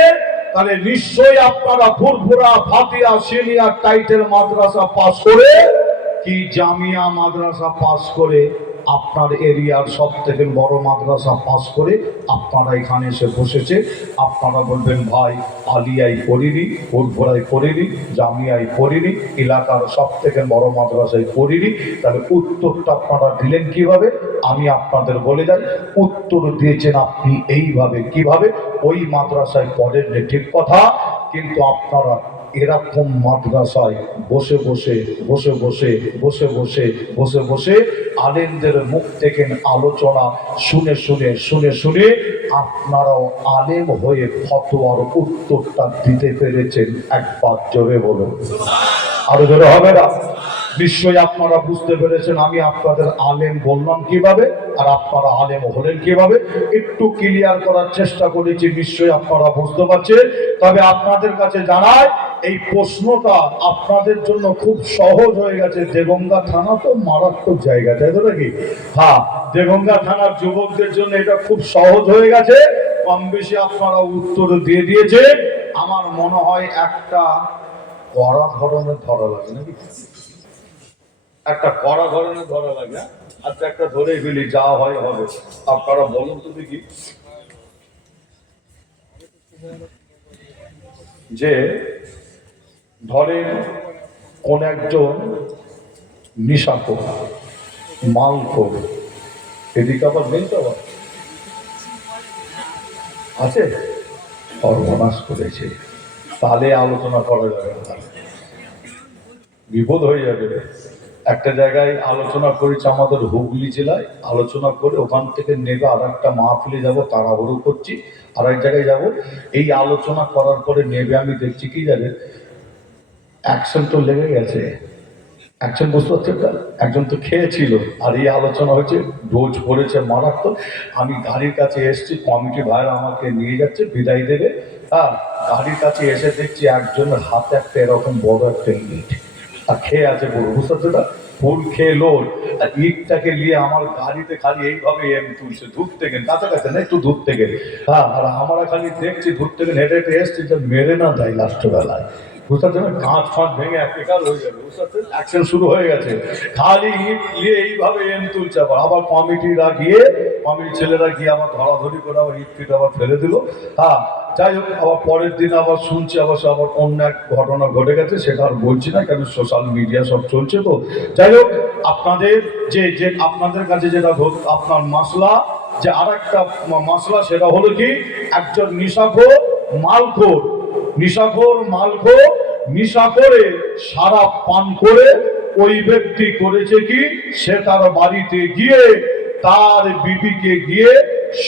তাহলে নিশ্চয়ই আপনারা ফুরফুরা ফাতিয়া সিনিয়র টাইটেল মাদ্রাসা পাস করে কি জামিয়া মাদ্রাসা পাস করে, আপনার এরিয়ার সব থেকে বড় মাদ্রাসা পাস করে আপনারা এখানে এসে বসেছে। আপনারা বলবেন ভাই আলিয়াই পড়িনি, ফুরফুরাই পড়িনি, জামিয়াই পড়িনি, এলাকার সব থেকে বড় মাদ্রাসায় পড়িনি। তাহলে উত্তরটা আপনারা দিলেন কিভাবে? আমি আপনাদের বলে যাই, উত্তর দিয়েছেন আপনি এইভাবে। কিভাবে? ওই মাদ্রাসায় পড়েননি ঠিক কথা, কিন্তু আপনারা এরকম মাদ্রাসায় বসে বসে বসে বসে বসে বসে বসে বসে আলেমদের মুখ থেকে আলোচনা শুনে শুনে শুনে শুনে আপনারাও আলেম হয়ে ফতোয়ার উত্তরটা দিতে পেরেছেন। একবার জোরে বলুন, আরো জোরে হবে না? নিশ্চয়ই আপনারা বুঝতে পেরেছেন আমি আপনাদের আলেম বললাম কিভাবে আর আপনারা আলেম হলেন কিভাবে। একটু ক্লিয়ার করার চেষ্টা করেছি, নিশ্চয়ই আপনারা বুঝতে পারছেন। তবে আপনাদের কাছে জানাই, এই প্রশ্নটা আপনাদের জন্য খুব সহজ হয়ে গেছে। দেগঙ্গা থানা তো মারাত্মক জায়গা, তাই তো নাকি? হ্যাঁ, দেগঙ্গা থানার যুবকদের জন্য এটা খুব সহজ হয়ে গেছে। কম বেশি আপনারা উত্তর দিয়ে দিয়েছে। আমার মনে হয় একটা কড়া ধরনের ধরা লাগে নাকি, একটা কড়া ধরনের ধরা লাগে। আচ্ছা, একটা ধরে ফেলি, যা হয় হবে। আপনারা বলুন তো দেখি, যে ধরেন কোন একজন নিশাখোর মালখোর, এদিকে আবার নেই তো, আছে, সর্বনাশ করেছে, তাহলে আলোচনা করা যাবে না, বিপদ হয়ে যাবে। একটা জায়গায় আলোচনা করেছি আমাদের হুগলি জেলায়, আলোচনা করে ওখান থেকে নেবে আর একটা মাহফিলে যাবো, তাড়াহুড়ো করছি, আর এক জায়গায় যাব। এই আলোচনা করার পরে নেবে আমি দেখছি কি জানে, অ্যাকশন তো লেগে গেছে, অ্যাকশন বুঝতে পারছেন না, একজন তো খেয়েছিল, আর এই আলোচনা হয়েছে, ডোজ পড়েছে মারাত্মক। আমি গাড়ির কাছে এসছি, কমিটি ভাইরা আমাকে নিয়ে যাচ্ছে, বিদায় দেবে। আর গাড়ির কাছে এসে দেখছি একজনের হাতে একটা এরকম বড় একটা ইট, আর খেয়ে আছে পুরো, বুঝতে পারছে না। ফুল খেয়ে লোড, আর ইটটাকে নিয়ে আমার গাড়িতে খালি এইভাবে এম তুলছে ধূপ থেকে, কাছাকাছি না একটু ধূপ থেকে। হ্যাঁ, আর আমরা খালি দেখছি ধূপ থেকে হেঁটে হেঁটে এসছি যে মেরে না দেয় লাস্টবেলায়, বুঝতে পারছেন? কাঁচ ফাঁচ ভেঙে একাকার হয়ে যাবে, বুঝতে পারছেন? অ্যাকশন শুরু হয়ে গেছে, খালি ইট নিয়ে এইভাবে এম তুলছে। আবার কমিটিরা গিয়ে, কমিটির ছেলেরা গিয়ে আবার ধরাধরি করে আবার ইট ফিট আবার ফেলে দিল। হ্যাঁ, যাই হোক, আবার পরের দিন আবার শুনছি আবার অন্য এক ঘটনা ঘটে গেছে, সেটা আর বলছি না, কেন সোশ্যাল মিডিয়া সব চলছে তো। যাই হোক, আপনাদের যে আপনাদের কাছে যেটা আপনার মাসলা, যে আর একটা মাসলা, সেটা হলো কি, একজন নিশাখোর মালখোর, নিশাখোর মালখোর নিশা করে সারা পান করে ওই ব্যক্তি করেছে কি, সে তার বাড়িতে গিয়ে তার বিবিকে গিয়ে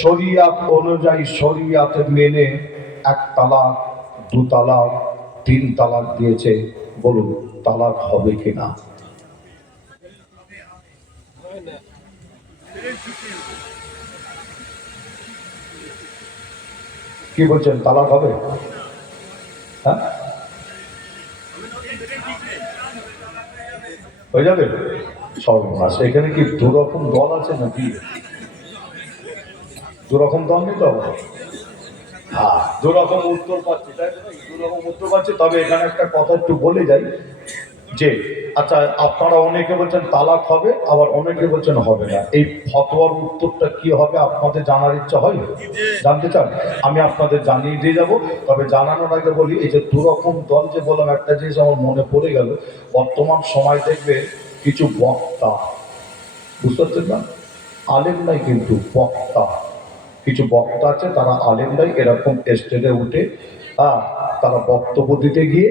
শরিয়াত অনুযায়ী, শরিয়াত মেনে 1 তালাক, 2 তালাক, 3 তালাক দিয়েছে। বলুন তালাক হবে কিনা? কি বলছেন, তালাক হবে? হ্যাঁ, হয়ে যাবে? সর্বনাশ, এখানে কি দুরকম দল আছে নাকি? দুরকম দল নেই তো? হ্যাঁ, দুরকম উত্তর পাচ্ছি, তাই তো? দুরকম উত্তর পাচ্ছি। তবে এখানে একটা কথা একটু বলে যাই, যে আচ্ছা, আপনারা অনেকে বলছেন তালাক হবে, আবার অনেকে বলছেন হবে না। এই ফতোয়ার উত্তরটা কি হবে আপনাদের জানার ইচ্ছা হয়? জানতে চান? আমি আপনাদের জানিয়ে দিয়ে যাব। তবে জানানোর আগে বলি, এই যে দুরকম দল যে বললাম, একটা জিনিস আমার মনে পড়ে গেল। বর্তমান সময় দেখবে কিছু বক্তা, বুঝতে পারছেন না, আলেম নাই কিন্তু বক্তা, কিছু বক্তা আছে, তারা আলেম নাই, এরকম স্টেজে উঠে তারা বক্তব্য দিতে গিয়ে,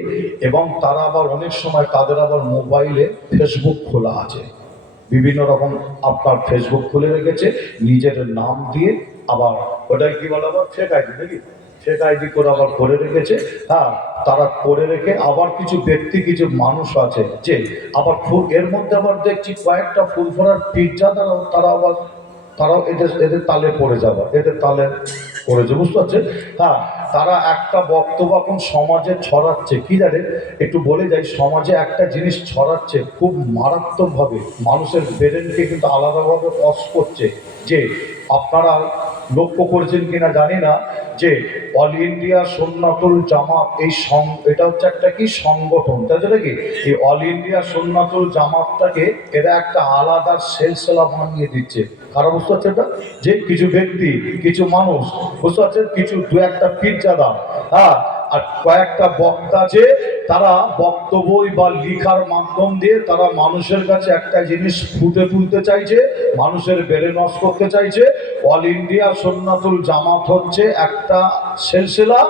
এবং তারা আবার অনেক সময় তাদের আবার মোবাইলে ফেসবুক খোলা আছে, বিভিন্ন রকম আপনার ফেসবুক খুলে রেখেছে নিজের নাম দিয়ে, আবার ওটাই কি বলে, আবার ফেক আইডি নাকি, ফেক আইডি করে আবার করে রেখেছে। হ্যাঁ, তারা করে রেখে আবার কিছু ব্যক্তি, কিছু মানুষ আছে যে আবার এর মধ্যে আবার দেখছি কয়েকটা ফুলফরার পিজ্জা, তারা আবার তারাও এদের তালে পড়ে যাবে, এদের তালে পড়েছে, বুঝতে পারছে? হ্যাঁ, তারা একটা বক্তব্য এখন সমাজে ছড়াচ্ছে, কি জানেন, একটু বলে যাই, সমাজে একটা জিনিস ছড়াচ্ছে খুব মারাত্মকভাবে, মানুষের ব্রেনকে কিন্তু আলাদাভাবে অস করছে। যে আপনারা লক্ষ্য করেছেন কিনা জানি না, যে অল ইন্ডিয়া সুন্নাতুল জামাত, এটা হচ্ছে একটা কি সংগঠন, তাই জন্য কি এই অল ইন্ডিয়া সুন্নাতুল জামাতটাকে এরা একটা আলাদা সিলসিলা বানিয়ে দিচ্ছে। কারা, বুঝতে পারছে এটা? যে কিছু ব্যক্তি, কিছু মানুষ, বুঝতে পারছেন, কিছু 2-1টা পীরজাদা, হ্যাঁ, আর কয়েকটা বক্তা, যে তারা বক্তব্য বা লিখার মাধ্যম দিয়ে তারা মানুষের কাছে একটা জিনিস ফুটে তুলতে চাইছে, মানুষের বেড়ে নষ্ট করতে চাইছে। অল ইন্ডিয়া সুন্নাতুল জামাত হচ্ছে একটা সিলসিলা,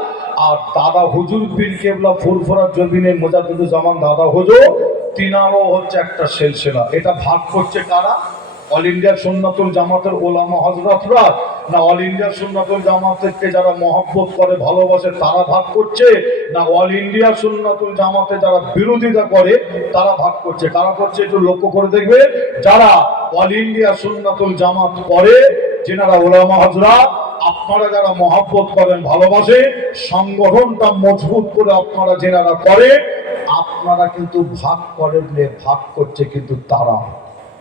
আর দাদা হুজুর পীর কেবলা ফুরফুরা জবিনে মুজাদ্দিদুজ্জামান দাদা হুজুর, তিনারও হচ্ছে একটা সিলসিলা। এটা ভাগ করছে কারা? অল ইন্ডিয়া সুন্নাতুল জামাতের ওলামা হযরতরা, না অল ইন্ডিয়া সুন্নাতুল জামাতকে যারা মহব্বত করে, ভালোবাসে, তারা ভাগ করছে, না অল ইন্ডিয়া সুন্নাতুল জামাতে যারা বিরোধিতা করে তারা ভাগ করছে? কারা করছে একটু লক্ষ্য করে দেখবে। যারা অল ইন্ডিয়া সুন্নাতুল জামাত করে, যেনারা ওলামা হযরত, আপনারা যারা মহব্বত করেন, ভালোবাসে, সংগঠনটা মজবুত করে আপনারা যেনারা করে, আপনারা কিন্তু ভাগ করেন, ভাগ করছে কিন্তু তারা।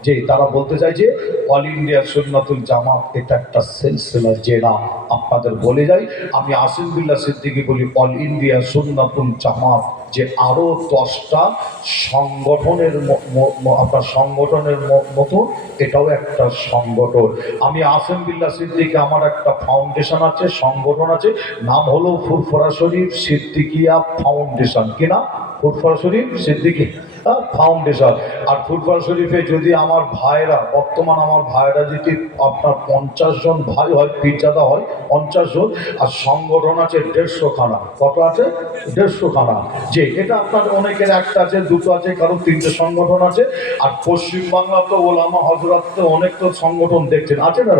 যে তারা বলতে চাইছে অল ইন্ডিয়া সুন্নাতুল জামাত এটা একটা সিলসিলা, যে না, আপনাদের বলে যাই, আমি আসিম বিল্লাহ সিদ্দিকী বলি, অল ইন্ডিয়া সুন্নাতুল জামাত যে আরো 10টা সংগঠনের আপনার সংগঠনের মতো, এটাও একটা সংগঠন। আমি আসিম বিল্লাহ সিদ্দিকী, আমার একটা ফাউন্ডেশন আছে, সংগঠন আছে, নাম হলো ফুরফুরা শরীফ সিদ্দিকিয়া ফাউন্ডেশন। কি না? ফুরফুরা শরীফ সিদ্দিকী ফাউন্ডেশন। আর ফুরফুরা শরীফে যদি আমার ভাইরা, বর্তমান আমার ভাইরা যদি আপনার 50 জন ভাই হয়, পীরজাদা হয় 50 জন, আর সংগঠন আছে 150 খানা। কত আছে? 150 খানা। যে এটা আপনার অনেকের একটা আছে, দুটো আছে, কারণ 3টে সংগঠন আছে। আর পশ্চিমবাংলা তো ওলামা হযরত তো অনেক তো সংগঠন দেখছেন, আছে না?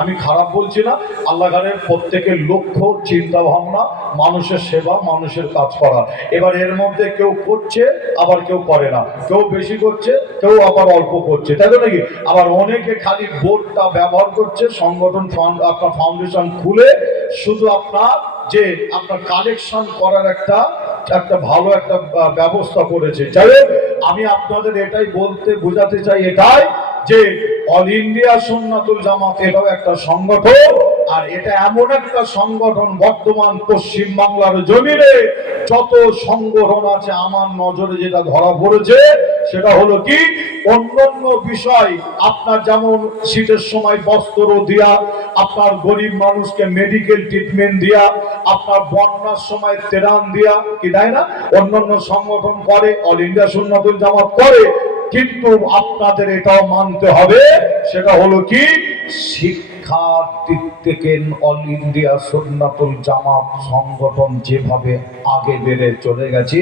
আমি খারাপ বলছি না, আল্লাহ ঘরের প্রত্যেকের লক্ষ্য, চিন্তা ভাবনা মানুষের সেবা, মানুষের কাজ করা। এবার এর মধ্যে কেউ করছে, আবার কেউ করে না, কেউ বেশি করছে, কেউ আবার অল্প করছে, তাই তো নাকি? আবার অনেকে খালি বোর্ডটা ব্যবহার করছে, সংগঠন আপনার ফাউন্ডেশন খুলে শুধু আপনার যে আপনার কালেকশন করার একটা একটা ভালো একটা ব্যবস্থা করেছে। যাই হোক, আমি আপনাদের এটাই বলতে বোঝাতে চাই এটাই যে অল ইন্ডিয়া সুন্নাতুল জামাত এটাও একটা সংগঠন, আর এটা এমন একটা সংগঠন বর্তমান পশ্চিম বাংলার জমিনে যত সংগঠন আছে আমার নজরে যেটা ধরা পড়েছে সেটা হলো কি, অন্যান্য বিষয় আপনার যেমন শীতের সময় বস্ত্র দিয়া, আপনার গরিব মানুষকে মেডিকেল ট্রিটমেন্ট দিয়া, আপনার বন্যার সময় ত্রাণ দিয়া, কি দেয় না অন্যান্য সংগঠন করে, অল ইন্ডিয়া সুন্নাতুল জামাত করে। কিন্তু আপনাদের এটাও মানতে হবে, সেটা হলো কি, শিক্ষার দিক থেকে অল ইন্ডিয়া সুন্নাতুল জামাত সংগঠন যেভাবে আগে বেড়ে চলে গেছে,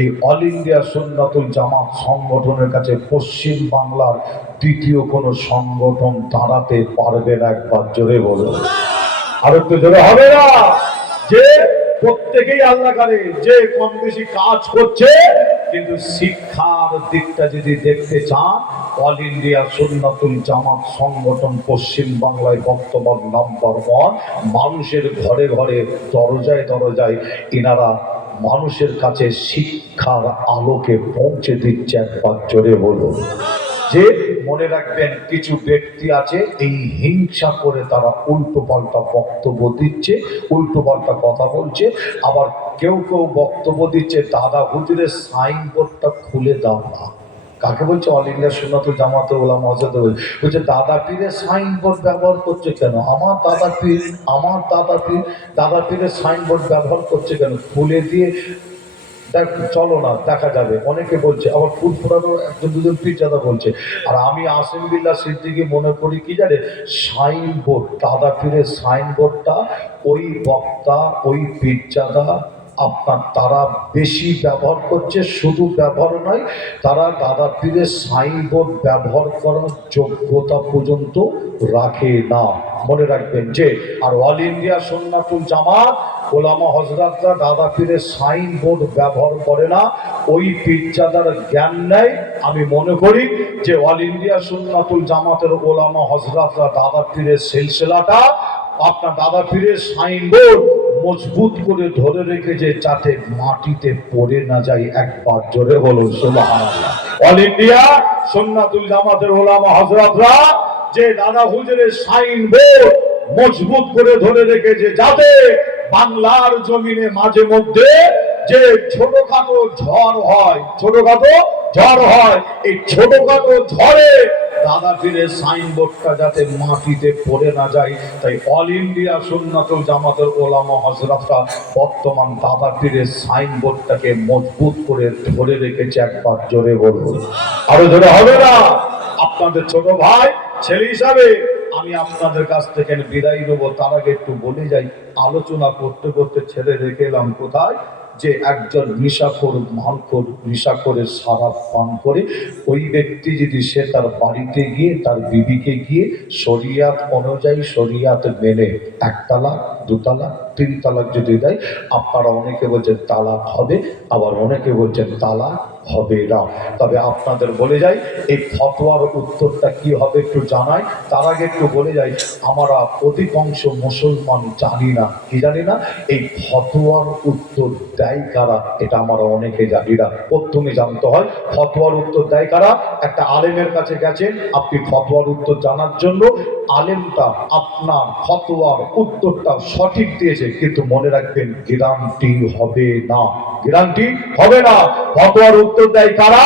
এই অল ইন্ডিয়া সুন্নাতুল জামাত সংগঠনের কাছে পশ্চিম বাংলার দ্বিতীয় কোনো সংগঠন দাঁড়াতে পারবে না। একবার জোরে বলো, আর একটু জোরে হবে না? যে প্রত্যেকেই আল্লাহ করে, যে কম বেশি কাজ করছে, কিন্তু শিক্ষার দিকটা যদি দেখতে চান, অল ইন্ডিয়া সুন্নাতুল জামাত সংগঠন পশ্চিম বাংলায় বর্তমান নাম্বার 1। মানুষের ঘরে ঘরে দরজায় দরজায় এনারা মানুষের কাছে শিক্ষার আলোকে পৌঁছে দিচ্ছে। একবার জোরে বলুন। যে মনে রাখবেন, কিছু ব্যক্তি আছে এই হিংসা করে তারা উল্টো পাল্টা বক্তব্য দিচ্ছে, উল্টো পাল্টা কথা বলছে। আবার কেউ কেউ বক্তব্য দিচ্ছে, দাদা হুজুরের সাইনবোর্ডটা খুলে দাও না। কাকে বলছে? অল ইন্ডিয়া সুন্নাতুল জামাত ওলামা হযরত বলছে দাদা পীরের সাইনবোর্ড ব্যবহার করছে কেন? আমার দাদা পীর, আমার দাদা পীর, দাদা পীরের সাইনবোর্ড ব্যবহার করছে কেন? খুলে দিয়ে চলো না, দেখা যাবে। অনেকে বলছে, আবার ফুরফুরারও একজন দুজন পীরজাদা বলছে। আর আমি আসিম বিল্লাহ সিদ্দিকী মনে করি কি জানে, সাইনবোর্ড, দাদা পীরের সাইনবোর্ডটা ওই বক্তা, ওই পীরজাদা আপনার তারা বেশি ব্যবহার করছে। শুধু ব্যবহার নয়, তারা দাদা পীরের সাইনবোর্ড ব্যবহার করার যোগ্যতা পর্যন্ত রাখে না। মনে রাখবেন যে, আর অল ইন্ডিয়া সুন্নাতুল জামাত ওলামা হযরতরা দাদা পীরের সাইনবোর্ড ব্যবহার করে না, ওই পীরজাদার জ্ঞান নেই। আমি মনে করি যে অল ইন্ডিয়া সুন্নাতুল জামাতের ওলামা হযরতরা দাদা পীরের সিলসিলাটা, আপনার দাদা পীরের সাইনবোর্ড মজবুত করে ধরে রেখেছে যাতে মাটিতে পড়ে না যায়। একবার জোরে বলুন সুবহানাল্লাহ। অল ইন্ডিয়া সুন্নাতুল জামাতের ওলামা হযরতরা যে দাদা হুজুরের সাইনবোর্ড মজবুত করে ধরে রেখেছে যাতে বাংলার জমিনে মাঝে মধ্যে যে ছোটখাটো ঝড় হয়, ছোটখাটো ঝড় হয়, এই ছোটখাটো ঝড়ে দাদা পীরের সাইনবোর্ডটা যাতে মাটিতে পড়ে না যায়, তাই অল ইন্ডিয়া সুন্নাতুল জামাতের ওলামা হযরতরা বর্তমান দাদা পীরের সাইনবোর্ডটাকে মজবুত করে ধরে রেখেছে। একবার জোরে বলুন, আরো জোরে হবে না? আপনাদের ছোট ভাই ছেলে হিসাবে আমি আপনাদের কাছ থেকে বিদায় নেব। তার আগে একটু বলে যাই, আলোচনা করতে করতে ছেড়ে রেখে এলাম কোথায়, যে একজন নেশাখোর, মালখোর, নেশাখোরের শরাব পান করে ওই ব্যক্তি যদি সে তার বাড়িতে গিয়ে তার বিবিকে গিয়ে শরিয়াত অনুযায়ী, শরিয়াত মেনে 1 তালাক, 2 তালাক, 3 তালাক যদি দেয়, আপনারা অনেকে বলছেন তালাক হবে, আবার অনেকে বলছেন তালাক হবে না। তবে আপনাদের বলে যাই, এই ফতোয়ার উত্তরটা কি হবে একটু জানাই। তার আগে একটু বলে যাই, আমরা অধিকাংশ মুসলমান জানি না, কি জানি না, এই ফতোয়ার উত্তর দেয় কারা, এটা আমরা অনেকে জানি না। প্রথমে জানতে হয় ফতোয়ার উত্তর দেয় কারা। একটা আলেমের কাছে গেছেন আপনি ফতোয়ার উত্তর জানার জন্য, আলেমটা আপনার ফতোয়ার উত্তরটা সঠিক দিয়েছে, কিন্তু মনে রাখবেন গ্যারান্টি হবে না, গ্যারান্টি হবে না। ফতোয়ার উত্তর দেয় কারা?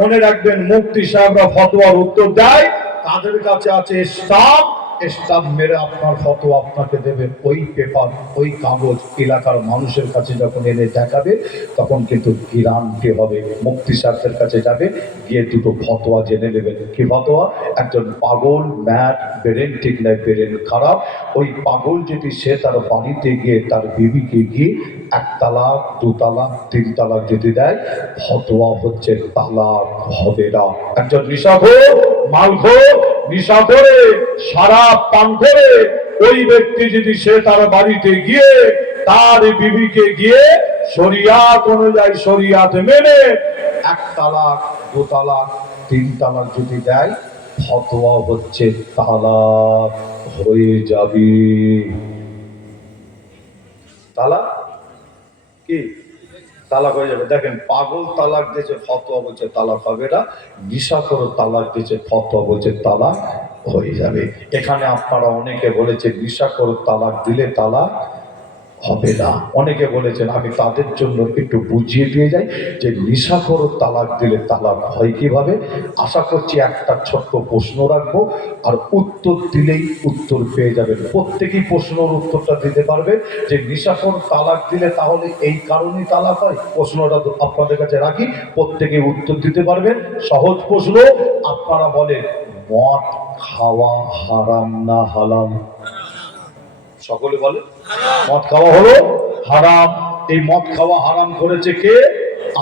মনে রাখবেন মুফতি সাহেবরা ফতোয়ার উত্তর দেয়, তাদের কাছে আছে স্টাম্প, স্টাম্প মেরে আপনার ফতোয়া আপনাকে দেবে। ওই পেপার, ওই কাগজ এলাকার মানুষের কাছে যখন এনে দেখাবে, তখন কিন্তু গ্যারান্টি হবে। মুফতি সাহেবদের কাছে যাবে, গিয়ে দুটো ফতোয়া জেনে নেবেন। কি ফতোয়া? একজন পাগল, ম্যাড, ব্রেন ঠিক নাই, ব্রেন খারাপ, ওই পাগল যদি সে তার বাড়িতে গিয়ে তার বিবিকে গিয়ে 1 তালাক, 2 তালাক, 3 তালাক যদি দেয়, ফতোয়া হচ্ছে তালাক হবে না। একজন নেশাখোর, মালখোর, নেশা করে, শরাব পান করে ওই ব্যক্তি যদি সে তার বাড়িতে গিয়ে তার বিবিকে গিয়ে শরিয়াত অনুযায়ী, শরিয়াত মেনে 1 তালাক, 2 তালাক, 3 তালাক যদি দেয়, ফতোয়া হচ্ছে তালাক হয়ে যাবে। তালাক কি? তালাক হয়ে যাবে। দেখেন, পাগল তালাক দিয়েছে, ফতোয়া বলছে তালাক হবে না, নেশা করে তালাক দিয়েছে, ফতোয়া বলছে তালাক হয়ে যাবে। এখানে আপনারা অনেকে বলেছে নেশা করে তালাক দিলে তালাক হবে না। অনেকে বলেছেন, আমি তাদের জন্য একটু বুঝিয়ে দিয়ে যাই যে নেশাখোর তালাক দিলে তালাক হয় কিভাবে। আশা করছি একটা ছোট্ট প্রশ্ন রাখবো, আর উত্তর দিলেই উত্তর পেয়ে যাবেন। প্রত্যেকেই প্রশ্নের উত্তরটা দিতে পারবে যে নেশাখোর তালাক দিলে তাহলে এই কারণেই তালাক হয়। প্রশ্নটা আপনাদের কাছে রাখি, প্রত্যেকে উত্তর দিতে পারবেন। সহজ প্রশ্ন, আপনারা বলেন মদ খাওয়া হারাম না হালাল? সকলে বলে মদ খাওয়া হলো হারাম। এই মদ খাওয়া হারাম করেছে কে?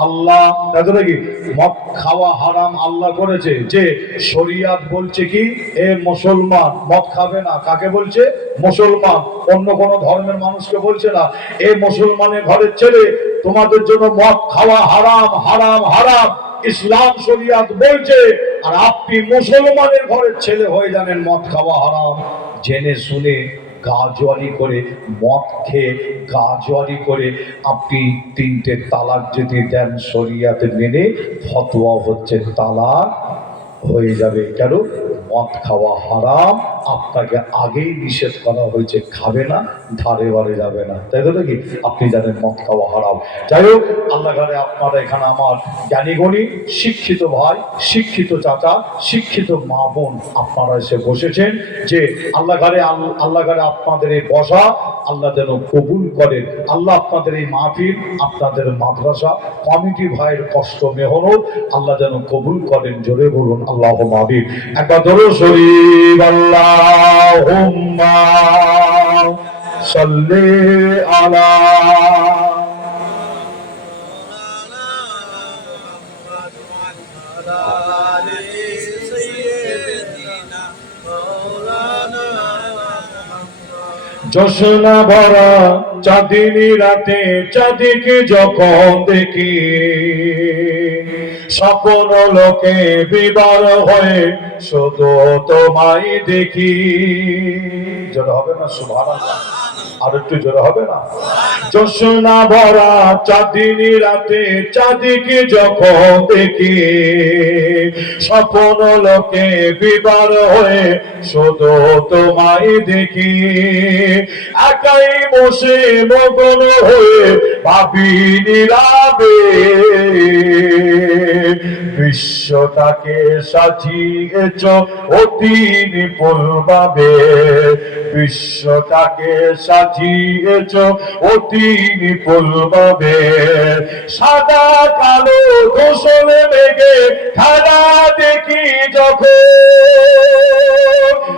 আল্লাহ। তাই নাকি? মদ খাওয়া হারাম আল্লাহ করেছে। যে শরিয়াত বলছে কি এ মুসলমান মদ খাবে না, কাকে বলছে? মুসলমান, অন্য কোন ধর্মের মানুষকে বলছে না। এ মুসলমানের ঘরের ছেলে, তোমাদের জন্য মদ খাওয়া হারাম হারাম হারাম, ইসলাম শরিয়াত বলছে। আর আপনি মুসলমানের ঘরের ছেলে হয়ে জানেন মদ খাওয়া হারাম। জেনে শুনে গা জোয়ারি করে, মদ খেয়ে গা জোয়ারি করে আপনি 3টে তালাক যদি দেন শরিয়াতে মেনে, ফতোয়া হচ্ছে তালাক হয়ে যাবে। কেন? মদ খাওয়া হারাম, আপনাকে আগেই নিষেধ করা হয়েছে, খাবে না, ধারে বারে যাবে না। তাই তো নাকি? আপনি জানেন মদ খাওয়া হারাম। যাই হোক, আল্লাহ ঘরে আপনারা এখানে আমার জ্ঞানীগণী শিক্ষিত ভাই, শিক্ষিত চাচা, শিক্ষিত মা বোন আপনারা এসে বসেছেন। যে আল্লাহ ঘরে আপনাদের এই বসা আল্লাহ যেন কবুল করেন। আল্লাহ আপনাদের এই মাহফিল, আপনাদের মাদ্রাসা কমিটি ভাইয়ের কষ্ট মেহনত আল্লাহ যেন কবুল করেন। জোরে বলুন আল্লাহুম্মা আমিন। একবার দরুদ শরীফ, আল্লাহুম্মা সাল্লি আলা জোছনা ভরা চাঁদিনী রাতে চাঁদিকে যখন দেখি, সকল লোকে বিবার হয়ে শুধু তোমায় দেখি। জোরে হবে না সুবহানাল্লাহ? আর একটু জোরে হবে না? জোছনা ভরা চাঁদিনী রাতে চাঁদিকে যখন দেখি, স্বপ্ন লোকে বিবার হয়ে শুধু তোমায় দেখি। একাই বসে মগন হয়ে ভাবি নীরবে, বিশ্বটাকে সাজিয়েছ অতি নিপুণ ভাবে। বিশ্বটাকে সাজিয়েছ অতি নিপুণ ভাবে। সাদা কালো গোসলে মেঘে খেলা দেখি যখন,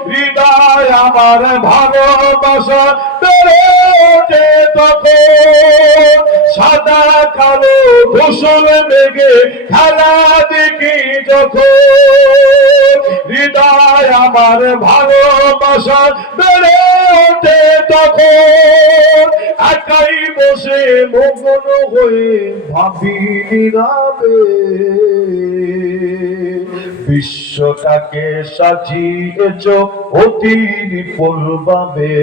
হৃদয় আমার ভালোবাসা বেড়ে ওঠে তখন। সাদা কালো গোসল মেঘে খেলা দেখি যখন, হৃদয় আমার ভালোবাসা বেড়ে ওঠে তখন। একাই বসে মগ্ন হয়ে ভাবি নীরবে, বিশ্বটাকে সাজিয়েছ অতি নিপুণ ভাবে।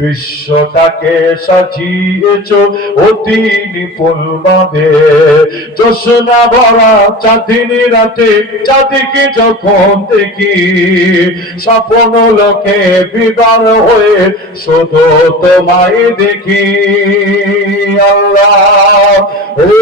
বিশ্বটাকে সাজিয়েছ অতি নিপুণ ভাবে। জোছনা ভরা চাঁদিনী রাতে চাঁদিকে যখন দেখি, স্বপ্ন লোকে বিবার হয়ে শুধু তোমায় দেখি। আল্লাহুম্মা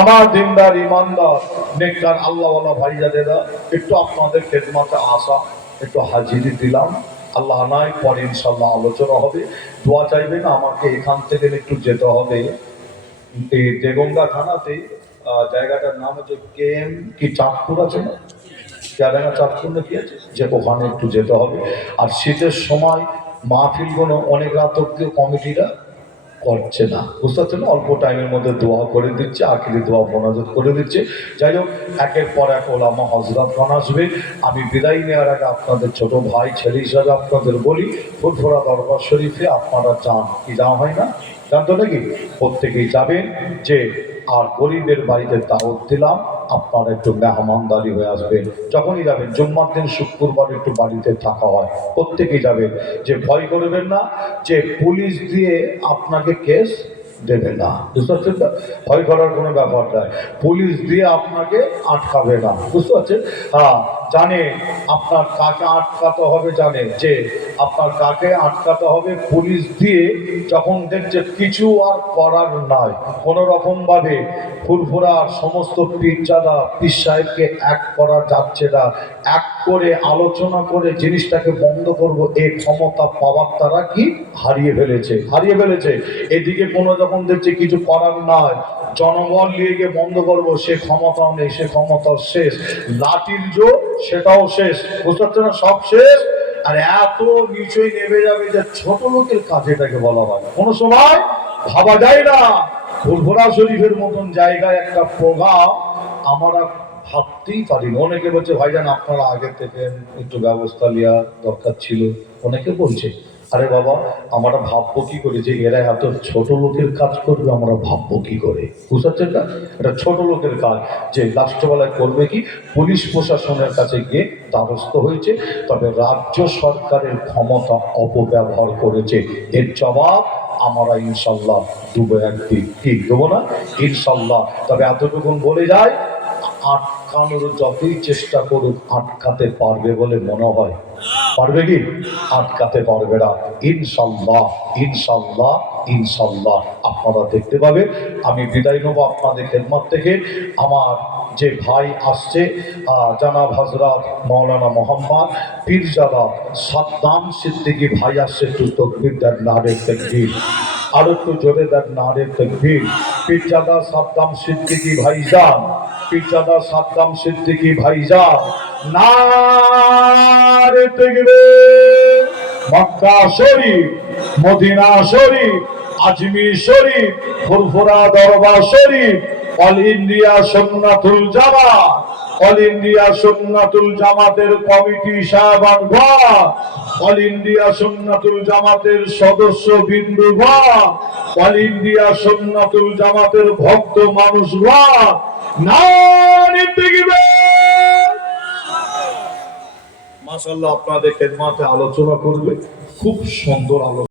আমার দিনদার ইমানদার নেককার আল্লাহওয়ালা ভাইজানেরা, একটু আপনাদের খেদমতে আসা, একটু হাজিরি দিলাম। আল্লাহ নাই পরে ইনশাল্লাহ আলোচনা হবে। দোয়া চাইবেন। আমাকে এখান থেকে একটু যেতে হবে এই দেগঙ্গা থানাতে, জায়গাটার নাম হচ্ছে কেএম কি চাঁদপুর আছে না, কেরাঙ্গা চাঁদপুর না কি আছে, যে ওখানে একটু যেতে হবে। আর শীতের সময় মাহফিলগুলো অনেক রাত অব্দি কমিটিরা করছে না, বুঝতে পারছেন? অল্প টাইমের মধ্যে দোয়া করে দিচ্ছে, আখিরি দোয়া মোনাজাত করে দিচ্ছে। যাই হোক, একের পর এক ওলামা হযরতগণ আসবে। আমি বিদায় নেওয়ার আগে আপনাদের ছোট ভাই ছেলে হিসাবে আপনাদের বলি, ফুরফুরা দরবার শরীফে আপনারা যান, কি যাওয়া হয় না? জানতো নাকি? প্রত্যেকেই যাবেন। যে আর গরিবের বাড়িতে দাওয়াত দিলাম, আপনারা একটু মেহমানদারি হয়ে আসবেন। যখনই যাবেন, জুম্মার দিন শুক্রবার একটু বাড়িতে থাকা হয়, প্রত্যেকেই যাবেন। যে ভয় করবেন না যে পুলিশ দিয়ে আপনাকে কেস দেবে না, বুঝতে পারছেন তো? ভয় করার কোনো ব্যাপার নয়, পুলিশ দিয়ে আপনাকে আটকাবে না, বুঝতে পারছেন? হ্যাঁ, জানে আপনার কাকে আটকাতে হবে, জানে যে আপনার কাকে আটকাতে হবে পুলিশ দিয়ে। যখন দেখছে কিছু আর করার নাই, কোনো রকমভাবে ফুরফুরার সমস্ত পীরজাদা পীর সাহেবকে এক করা যাচ্ছে না, এক করে আলোচনা করে জিনিসটাকে বন্ধ করব, এই ক্ষমতা পাওয়ার তারা কি হারিয়ে ফেলেছে। এদিকে কোনো যখন দেখছে কিছু করার নাই, জনবল নিয়ে গিয়ে বন্ধ করবো, সে ক্ষমতাও নেই, সে ক্ষমতাও শেষ, লাঠির জোর সেটাও শেষ, বুঝতে পারছো না? সব শেষ। আর এত নিচই নেমে যাবে যে ছোট লোকের কাজ এটাকে বলা হয়, কোনো সময় ভাবা যায় না। ফুরফুরা শরীফের মতন জায়গায় একটা প্রোগ্রাম আমরা ভাবতেই পারি না। অনেকে বলছে ভাইজান আপনারা আগে থেকে একটু ব্যবস্থা নেওয়া দরকার ছিল, অনেকে বলছে। আরে বাবা, আমরা ভাববো কি করে যে এরা এত ছোট লোকের কাজ করবে? আমরা ভাববো কি করে? বুঝতে পারছেন না? এটা ছোট লোকের কাজ। যে রাষ্ট্রবেলায় করবে কি, পুলিশ প্রশাসনের কাছে গিয়ে দ্বারস্থ হয়েছে, তবে রাজ্য সরকারের ক্ষমতা অপব্যবহার করেছে। এর জবাব আমরা ইনশাল্লাহ দেবো একদিন, কি দেবো না? ইনশাল্লাহ। তবে এতটুকুন বলে যায়, আটকানোর যতই চেষ্টা করুক আটকাতে পারবে বলে মনে হয়? পারবে কি? আটকাতে পারবে না, ইনশাল্লাহ। ইনশাল্লাহ, ইনশাল্লাহ আপনারা দেখতে পাবেন। আমি বিদায় নেবো আপনাদের খেদমত থেকে। আমার যে ভাই আসছে, জানাব হযরত মাওলানা মোহাম্মদ পীরজাদা সাদ্দাম সিদ্দিকী ভাই আসছে, একটু তকবীর দেন, নারে তাকবীর, আর একটু জোরে দেন, নারে তাকবীর। পীরজাদা সাদ্দাম সিদ্দিকী ভাইজান, পীরজাদা সাদ্দাম সিদ্দিকী ভাইজান, নারে তাকবীর। মক্কা শরীফ, মদিনা শরীফ, আজমির শরীফ, ফুরফুরা দরবার শরীফ, অল ইন্ডিয়া সুন্নাতুল জামাত, অল ইন্ডিয়া সুন্নাতুল জামাতের কমিটি সাহেবানগণ, অল ইন্ডিয়া সুন্নাতুল জামাতের সদস্য বিন্দুগণ, অল ইন্ডিয়া সুন্নাতুল জামাতের ভক্ত মানুষগণ, নারে তাকবীর। মাশাআল্লাহ, আপনাদের খেদমতে আলোচনা করবে, খুব সুন্দর আলোচনা।